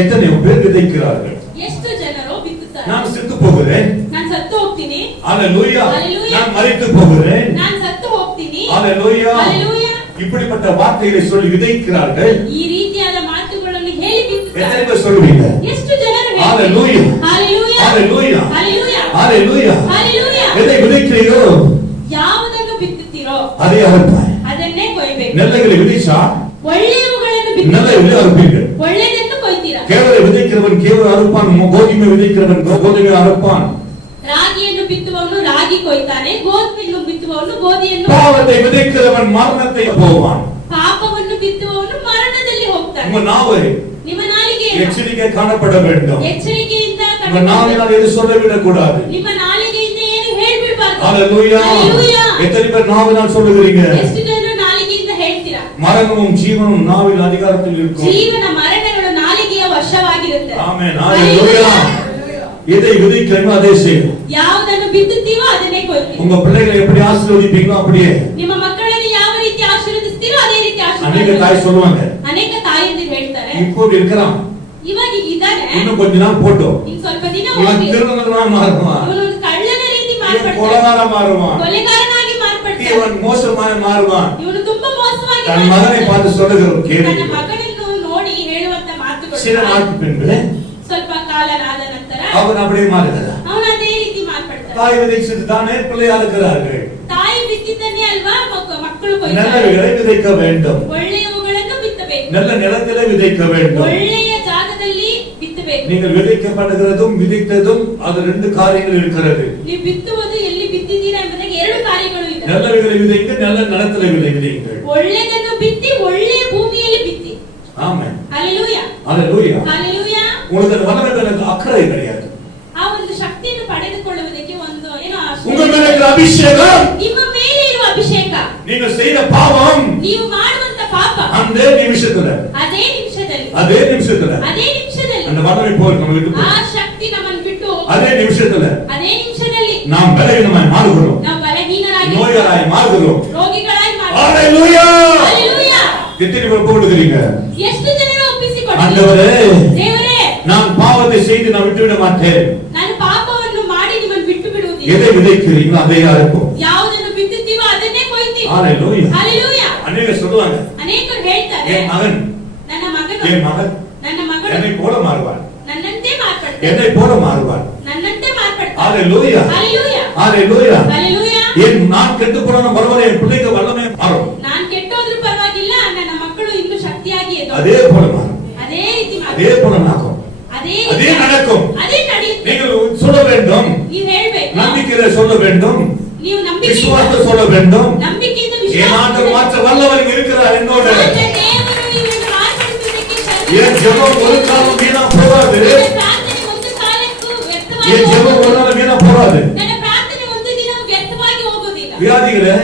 எத்தனை பேர் விதைக்கிறார்கள்? ಎಷ್ಟು ಜನರು ಬಿತ್ತುತ್ತಾರೆ? நான் செத்து போகிறேன். ನಾನು ಸತ್ತು ಹೋಗ್ತೀನಿ. ஹalleluya. ஹalleluya. நான் மரித்து போகிறேன். ನಾನು ಸತ್ತು ಹೋಗ್ತೀನಿ. ஹalleluya. ஹalleluya. இப்படிப்பட்ட வார்த்தைகளை சொல்லி விதைக்கிறார்கள். ಈ ರೀತಿಯಾದ ಮಾತುಗಳನ್ನು ಹೇಳಿ ಬಿತ್ತುತ್ತಾರೆ. எத்தனை பேர் சொல்லுவீங்க? ಎಷ್ಟು ಜನರು ஹalleluya. ஹalleluya. ஹalleluya. ஹalleluya. ஹalleluya. ஹalleluya. எதை விதைக்கிறீரோ ಯಾವುದನ್ನು ಬಿತ್ತುತ್ತೀರೋ அதை அறுப்பாய். ಅದನ್ನೇ ಕೊಯ್ಬೇಕು. நெல்லைகளை விதைச்சா ಒಳ್ಳೆಯವುಗಳನ್ನು நெல்லை ಬಿತ್ತುತ್ತೀರಾ அறுப்பீர்கள். ಒಳ್ಳೆಯದನ್ನು ಕೊಯ್ತೀರಾ கேவலை விதைக்கிறவன் கேவல அறுப்பான். கோதுமை விதைக்கிறவன் கோதுமை அறுப்பான். ರಾಗಿಯನ್ನು ಬಿತ್ತುವವನು ರಾಗಿ ಕೊಯ್ತಾನೆ ಗೋಧಿಯನ್ನು ಬಿತ್ತುವವನು ಗೋಧಿಯನ್ನು பாவத்தை விதைக்கிறவன் மரணத்தை போவான். ಪಾಪವನ್ನು ಬಿತ್ತುವವನು ಮರಣದಲ್ಲಿ ಹೋಗ್ತಾನೆ. உங்க நாவை ನಿಮ್ಮ ನಾಲಿಗೆ எச்சரிக்கை காணப்பட வேண்டும். ಎಚ್ಚರಿಕೆಯಿಂದ உங்க நாவினால் எது சொல்லவிடக் கூடாது. ನಿಮ್ಮ ನಾಲಿಗೆಯಿಂದ ಏನು ಹೇಳ್ಬಿಡಬಾರದು. ஹalleluya. ஹalleluya. எத்தனை பேர் நாவினால் சொல்லுகிறீங்க? ಎಷ್ಟು ಜನರು ನಾಲಿಗೆಯಿಂದ ಹೇಳ್ತೀರಾ? மரணமும் ஜீவனும் நாவின் அதிகாரத்தில் இருக்கும். ಜೀವನ ಮರಣಗಳು ನಾಲಿಗೆಯ ವಶವಾಗಿರುತ್ತೆ. ஆமென். ஹalleluya. எதை விதைக்கிறீங்களோ அதை செய்யும். ಯಾವುದನ್ನು ಬಿತ್ತುತ್ತೀವೋ ಅದನ್ನೇ ಕೊಯ್ತೀವಿ. உங்க பிள்ளைகளை எப்படி ஆசீர்வதிப்பீங்களோ அப்படியே. ನಿಮ್ಮ ಮಕ್ಕಳನ್ನು ಯಾವ ರೀತಿ ಆಶೀರ್ವದಿಸ್ತೀರೋ ಅದೇ ರೀತಿ அநேக தாய் ಆಶೀರ್ವಾದ. சொல்லுவாங்க, ಅನೇಕ ತಾಯಂದಿರು ಹೇಳ್ತಾರೆ இப்போ இருக்கிறான், ಇವಾಗ ಇದ್ದಾನೆ இன்னும் கொஞ்ச நாள் போட்டோம், ಇನ್ ಸ್ವಲ್ಪ ದಿನ இவன் ಹೋಗಿ திருநங்கனா மாறுவான், ಇವನು ಕಳ್ಳನ ರೀತಿ இவன் ಮಾರ್ಪಡ್ತಾನೆ. கொலகார மாறுவான், ಕೊಲೆಗಾರನಾಗಿ ಮಾರ್ಪಡ್ತಾನೆ. இவன் மோசமான மாறுவான். ಇವನು ತುಂಬಾ ಮೋಸವಾಗಿ தன் மகனை ಮಾರ್ಪಡ್ತಾನೆ. பார்த்து சொல்லுகிறோம் ತನ್ನ கேள்வி. ಮಗನನ್ನು ನೋಡಿ ಹೇಳುವಂತ ಮಾತುಗಳು சில நாட்கு பின்பு ಸ್ವಲ್ಪ ಕಾಲನಾದ ನಂತರ அவன் அப்படியே மாறுகிறான். ಅವನು ಅದೇ ರೀತಿ ಮಾರ್ಪಡ್ತಾನೆ. தாய் விதைச்சது தானே பிள்ளையா இருக்கிறார்கள். ತಾಯಿ ಬಿತ್ತಿದ್ದನ್ನೇ ಅಲ್ವಾ ಮಕ್ಕಳು ಕೊಯ್ತಾರೆ. நல்லவைகளை விதைக்க வேண்டும். ಒಳ್ಳೆಯವುಗಳನ್ನು ಬಿತ್ತಬೇಕು. நல்ல நிலத்திலே விதைக்க வேண்டும். ಒಳ್ಳೆಯ ಜಾಗದಲ್ಲಿ ಬಿತ್ತಬೇಕು. நீங்கள் விதைக்கப்படுகிறதும் விதைத்ததும் அது ரெண்டு காரியங்கள் இருக்கிறது. ನೀವು ಬಿತ್ತುವುದು ಎಲ್ಲಿ ಬಿತ್ತಿದ್ದೀರಾ ಎಂಬುದಕ್ಕೆ ಎರಡು ಕಾರ್ಯಗಳು ಇದೆ. நல்லவைகளை விதைங்க, நல்ல நிலத்திலே விதைங்கள். ಒಳ್ಳೆಯದನ್ನು ಬಿತ್ತಿ ಒಳ್ಳೆಯ ಭೂಮಿಯಲ್ಲಿ ಬಿತ್ತಿ. ஆமென். ಹalleluya. ஹalleluya. ಹalleluya. உங்களுக்கு அந்த வல்லமை மேல அக்கறை கிடையாது. ಆ ಒಂದು ಶಕ್ತಿಯನ್ನು ಪಡೆದುಕೊಳ್ಳುವುದಕ್ಕೆ ಒಂದು ಏನೋ உங்க மேல இருக்கிற அபிஷேகம், ನಿಮ್ಮ ಮೇಲೆ ಇರುವ ಅಭಿಷೇಕ, நீங்க செய்த பாவம் ನೀವು ಮಾಡುವಂತ ಪಾಪ அந்த நிமிஷத்துல ಅದೇ ನಿಮಿಷದಲ್ಲಿ அந்த வல்லமை போய் நம்ம விட்டு ಆ போகும். ಶಕ್ತಿ ನಮ್ಮನ್ನು ಬಿಟ್ಟು ಹೋಗುತ್ತೆ. அதே நிமிஷத்துல ಅದೇ ನಿಮಿಷದಲ್ಲಿ நாம் பலவீனமாய் மாறுகிறோம், ನಾವು ಬಲಹೀನರಾಗಿ நோயாளராய் மாறுகிறோம். ರೋಗಿಗಳಾಗಿ ಮಾರ್ಪಡ್ತೀವಿ. ஹalleluya. ಹalleluya. எத்தனை பேர் போடுகிறீங்க? ಎಷ್ಟು ಜನರು ಒಪ್ಪಿಸಿಕೊಡ್ತೀವಿ? ஆண்டவரே, ದೇವರೇ, நான் பாவத்தை செய்து நான் விட்டுவிட மாட்டேன். ನಾನು ಪಾಪವನ್ನು ಮಾಡಿ ನಿಮ್ಮನ್ನು ಬಿಟ್ಟು ಬಿಡುವುದಿಲ್ಲ. எதை விதைக்கிறீங்களோ அதை அறுப்போம். ಯಾವುದನ್ನು ಬಿತ್ತುತ್ತೀವೋ ಅದನ್ನೇ ಕೊಯ್ತೀವಿ. ஹalleluya. ಹalleluya. அநேகர் சொல்லுவாங்க, ಅನೇಕರು ಹೇಳ್ತಾರೆ, என் மகன் ನನ್ನ ಮಗನು ನನ್ನ ಮಗಳು என்னை போல மாறுவான், ನನ್ನಂತೆ ಮಾರ್ಪಡ್ತಾನೆ. என்னை போல மாறுவான். ನನ್ನಂತೆ ಮಾರ್ಪಡ್ತಾನೆ. ஹalleluya. ಹalleluya. ஹalleluya. ಹalleluya. நான் கெட்டு போன பரவாயில்லை, என் பிள்ளைக்கு வல்லமை மாறும். ನಾನು ಕೆಟ್ಟೋದ್ರೂ ಪರವಾಗಿಲ್ಲ, ನನ್ನ ಮಕ್ಕಳು ಇನ್ನೂ ಶಕ್ತಿಯಾಗಿ ಎದ್ದು அதே போல மாறும், ಅದೇ ರೀತಿ அதே போல நடக்கும், ಅದೇ அதே நடக்கும். ಅದೇ ನಡೆಯುತ್ತೆ. நீங்கள் சொல்ல வேண்டும், ನೀವು ಹೇಳ್ಬೇಕು, நம்பிக்கையை சொல்ல வேண்டும், ನೀವು விசுவாசத்தை சொல்ல வேண்டும். ನಂಬಿಕೆಯಿಂದ என் ஆண்டவர் ವಿಶ್ವಾಸ மாற்ற வல்லவர் இருக்கிறார் என்னோடு. ದೇವರು ಇವರನ್ನು ಮಾರ್ಪಡಿಸುವುದಕ್ಕೆ ಶಕ್ತಿ. என் ஜெபம் ஒரு காலம் வீணா போகாது. ನನ್ನ ಪ್ರಾರ್ಥನೆ ಒಂದು ಕಾಲಕ್ಕೂ ವ್ಯರ್ಥವಾಗಿ என் ஜெபம் ஒரு நாள் வீணா போகாது. ನನ್ನ ಪ್ರಾರ್ಥನೆ ಒಂದು ದಿನ ವ್ಯರ್ಥವಾಗಿ ಹೋಗುವುದಿಲ್ಲ. வியாதிகளே,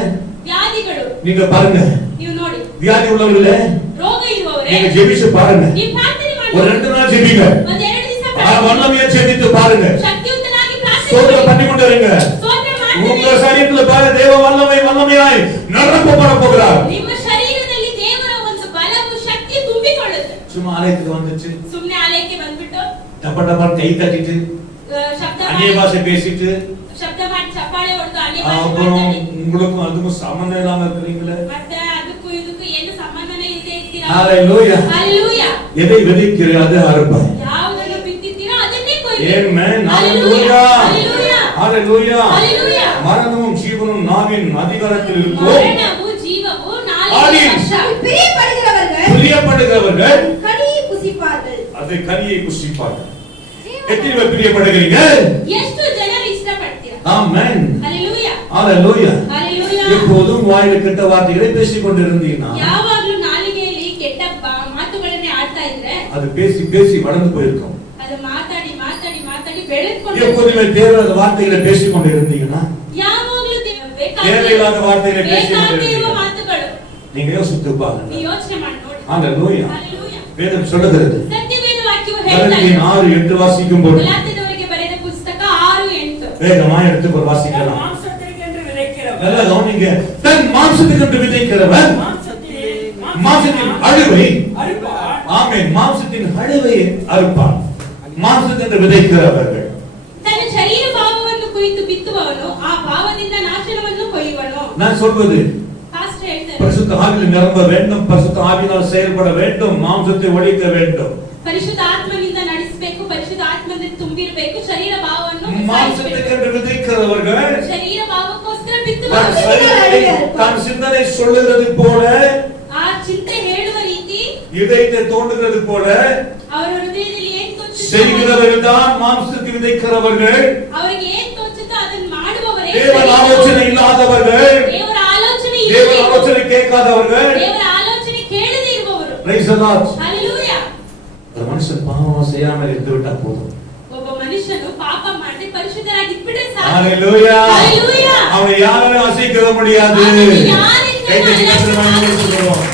ವ್ಯಾಧಿಗಳು நீங்க பாருங்க, ನೀವು ನೋಡಿ, வியாதி உள்ளவர்களே ರೋಗ ಇರುವವರೇ நீங்க ஜெபிச்சு பாருங்க, ನೀವು ಪ್ರಾರ್ಥನೆ ಮಾಡಿ, ஒரு 2 நாள் ஜெபிங்க, ಒಂದೆರಡು ದಿವಸ வல்லமையை ஜெபித்து பாருங்க, ಶಕ್ತಿಯುತನಾಗಿ ಪ್ರಾರ್ಥನೆ சோதனை பண்ணி கொண்டு இருங்க. ಸ್ತೋತ್ರ உங்க ಮಾಡ್ತೀರಿ. சரீரத்துல பாரு, தேவ வல்லமையாய் நிரப்பப்பட போகிறார். ನಿಮ್ಮ ಶರೀರದಲ್ಲಿ ದೇವರ ಒಂದು ಬಲವು ಶಕ್ತಿ ತುಂಬಿಕೊಳ್ಳುತ್ತೆ. சும்மா ஆலயத்துக்கு வந்துச்சு, ಸುಮ್ಮನೆ ಆಲಯಕ್ಕೆ ಬಂದ್ಬಿಟ್ಟು டப்ப டப்பான்னு கை தட்டிட்டு ಶಬ್ದ அந்நிய ಮಾಡಿ பாஷை பேசிட்டு ಶಬ್ದ ಮಾಡಿ ಚಪ್ಪಾಳೆ ಹೊಡೆದು ಅನ್ಯ ಭಾಷೆ அப்புறம் ಮಾತಾಡಿ உங்களுக்கும் அதுக்கும் சம்பந்தம் இல்லாம இருக்கிறீங்களே. ಮತ್ತೆ ಅದಕ್ಕೂ ಇದಕ್ಕೂ ಏನು ಸಂಬಂಧನೇ ಇಲ್ಲದೆ ಇರ್ತೀರಾ. ஹalleluya. ಹalleluya. எதை விதைக்கிறீரோ அதை அறுப்பாய். ಯಾವುದನ್ನು ಬಿತ್ತಿದ್ದೀರೋ ಅದನ್ನೇ ಕೊಯ್ಯಿರಿ. ஆமென். ಹalleluya. ஹalleluya. ஹalleluya. ஹalleluya. மரணமும் ஜீவனும் நாவின் அதிகாரத்தில் இருக்கும். ಮರಣವು ಜೀವವು ನಾಲಿಗೆಯ ஆமென். ವಶ. அதில் பிரியப்படுகிறவர்கள் பிரியப்படுகிறவர்கள் கனியை புசிப்பார்கள். அதை கனியை புசிப்பார்கள். ಜೀವನ எத்தனை பேர் பிரியப்படுகிறீங்க? ಎಷ್ಟು ಜನರು ಇಷ್ಟಪಡ್ತೀರಾ? ஆமென். ಹalleluya. ஹalleluya. ಹalleluya. எப்போதும் வாயில கெட்ட வார்த்தைகளை பேசிக் கொண்டிருந்தீங்கன்னா ಯಾವಾಗಲೂ ನಾಲಿಗೆಯಲ್ಲಿ ಕೆಟ್ಟ ಮಾತುಗಳನ್ನೇ ಆಡ್ತಾ ಇದ್ರೆ அது பேசி பேசி வளர்ந்து போயிருக்கும். ಅದು ಮಾತಾಡಿ ಮಾತಾಡಿ ಮಾತಾಡಿ ಬೆಳೆದುಕೊಂಡು எப்போதுமே தேவையில்லாத வார்த்தைகளை பேசிக் கொண்டிருந்தீங்கன்னா ಯಾವಾಗಲೂ தேவையில்லாத வார்த்தைகளை பேசிக் ಬೇಕಾಗಿರುವ கொண்டிருந்தீங்க. ಮಾತುಗಳು நீங்க யோசித்து பாருங்க. ನೀವು ಯೋಚನೆ ಮಾಡಿ ನೋಡಿ. ஹalleluya. ಹalleluya. வேதம் சொல்லுகிறது. ಸತ್ಯವೇದ ವಾಕ್ಯವು ಹೇಳ್ತಾ கலாத்தியர் ಇದೆ. 6:8 வாசிக்கும் போது ಗಲಾತ್ಯದವರಿಗೆ ಬರೆದ ಪುಸ್ತಕ 6:8. வேகமா எடுத்து ஒரு வாசிக்கலாம். மாம்சத்திற்கென்று விதைக்கிறவர் நல்லா கவனிங்க. தன் மாம்சத்துக்கு விதைக்கிறவர் மாம்சத்தின் அழிவை அறுப்பார். ஆமென். மாம்சத்தின் அழிவை அறுப்பார். மாம்சத்தின் விதைக்கிறவர்கள் ತನ್ನ ಶರೀರ ಭಾವವನ್ನು ಕುರಿತು ಬಿತ್ತುವವನು ಆ ಭಾವದಿಂದ ನಾಶನವನ್ನು ಕೊಯ್ಯುವನು. நான் சொல்வது ಪಾಸ್ಟರ್ ಹೇಳ್ತಾರೆ, பரிசுத்த ஆவியில் நிரம்ப வேண்டும், பரிசுத்த ஆவியினால் செயல்பட வேண்டும், மாம்சத்தை ஒழிக்க வேண்டும். ಪರಿಶುದ್ಧ ಆತ್ಮನಿಂದ ನಡೆಸಬೇಕು, ಪರಿಶುದ್ಧ ಆತ್ಮದಿಂದ ತುಂಬಿರಬೇಕು. ಶರೀರ ಭಾವವನ್ನು மாம்சத்துக்கு விதைக்கிறவர்கள் ಶರೀರ ಭಾವಕ್ಕೋಸ್ಕರ தன் ಬಿತ್ತುವವರು சரீரத்தை, தன் சிந்தனை சொல்லுகிறது போல, ಆ ಚಿಂತೆ ಹೇಳುವ ರೀತಿ இதயத்தை தோண்டுகிறது போல ಅವರ ಹೃದಯದಲ್ಲಿ ಏನ್ ತೋಚುತ್ತೋ செய்கிறவர்கள் தான் மாம்சத்துக்கு விதைக்கிறவர்கள். ಅವರಿಗೆ ಏನ್ ತೋಚುತ್ತೋ ಅದನ್ನ ಮಾಡುವವರೇ தேவ ஆலோசனை இல்லாதவர்கள், ದೇವರ ಆಲೋಚನೆ தேவ ಇಲ್ಲದೆ ஆலோசனை கேட்காதவர்கள். ದೇವರ ಆಲೋಚನೆ ಕೇಳದೆ ಇರುವವರು. Praise the Lord. ಹalleluya. ஒரு மனுஷன் பாவம் செய்யாமல் இருந்து விட்டா போதும். ಒಬ್ಬ ಮನುಷ್ಯನು ಪಾಪ ಮಾಡಿ ಪರಿಶುದ್ಧರಾಗಿ ಇದ್ಬಿಟ್ರೆ ಸಾಕು. ஹalleluya. ஹalleluya. அவனை யாராலும் அசைக்க முடியாது. அவனை யாரும் கையை தட்டி கர்த்தரை மகிமைப்படுத்துவோம்.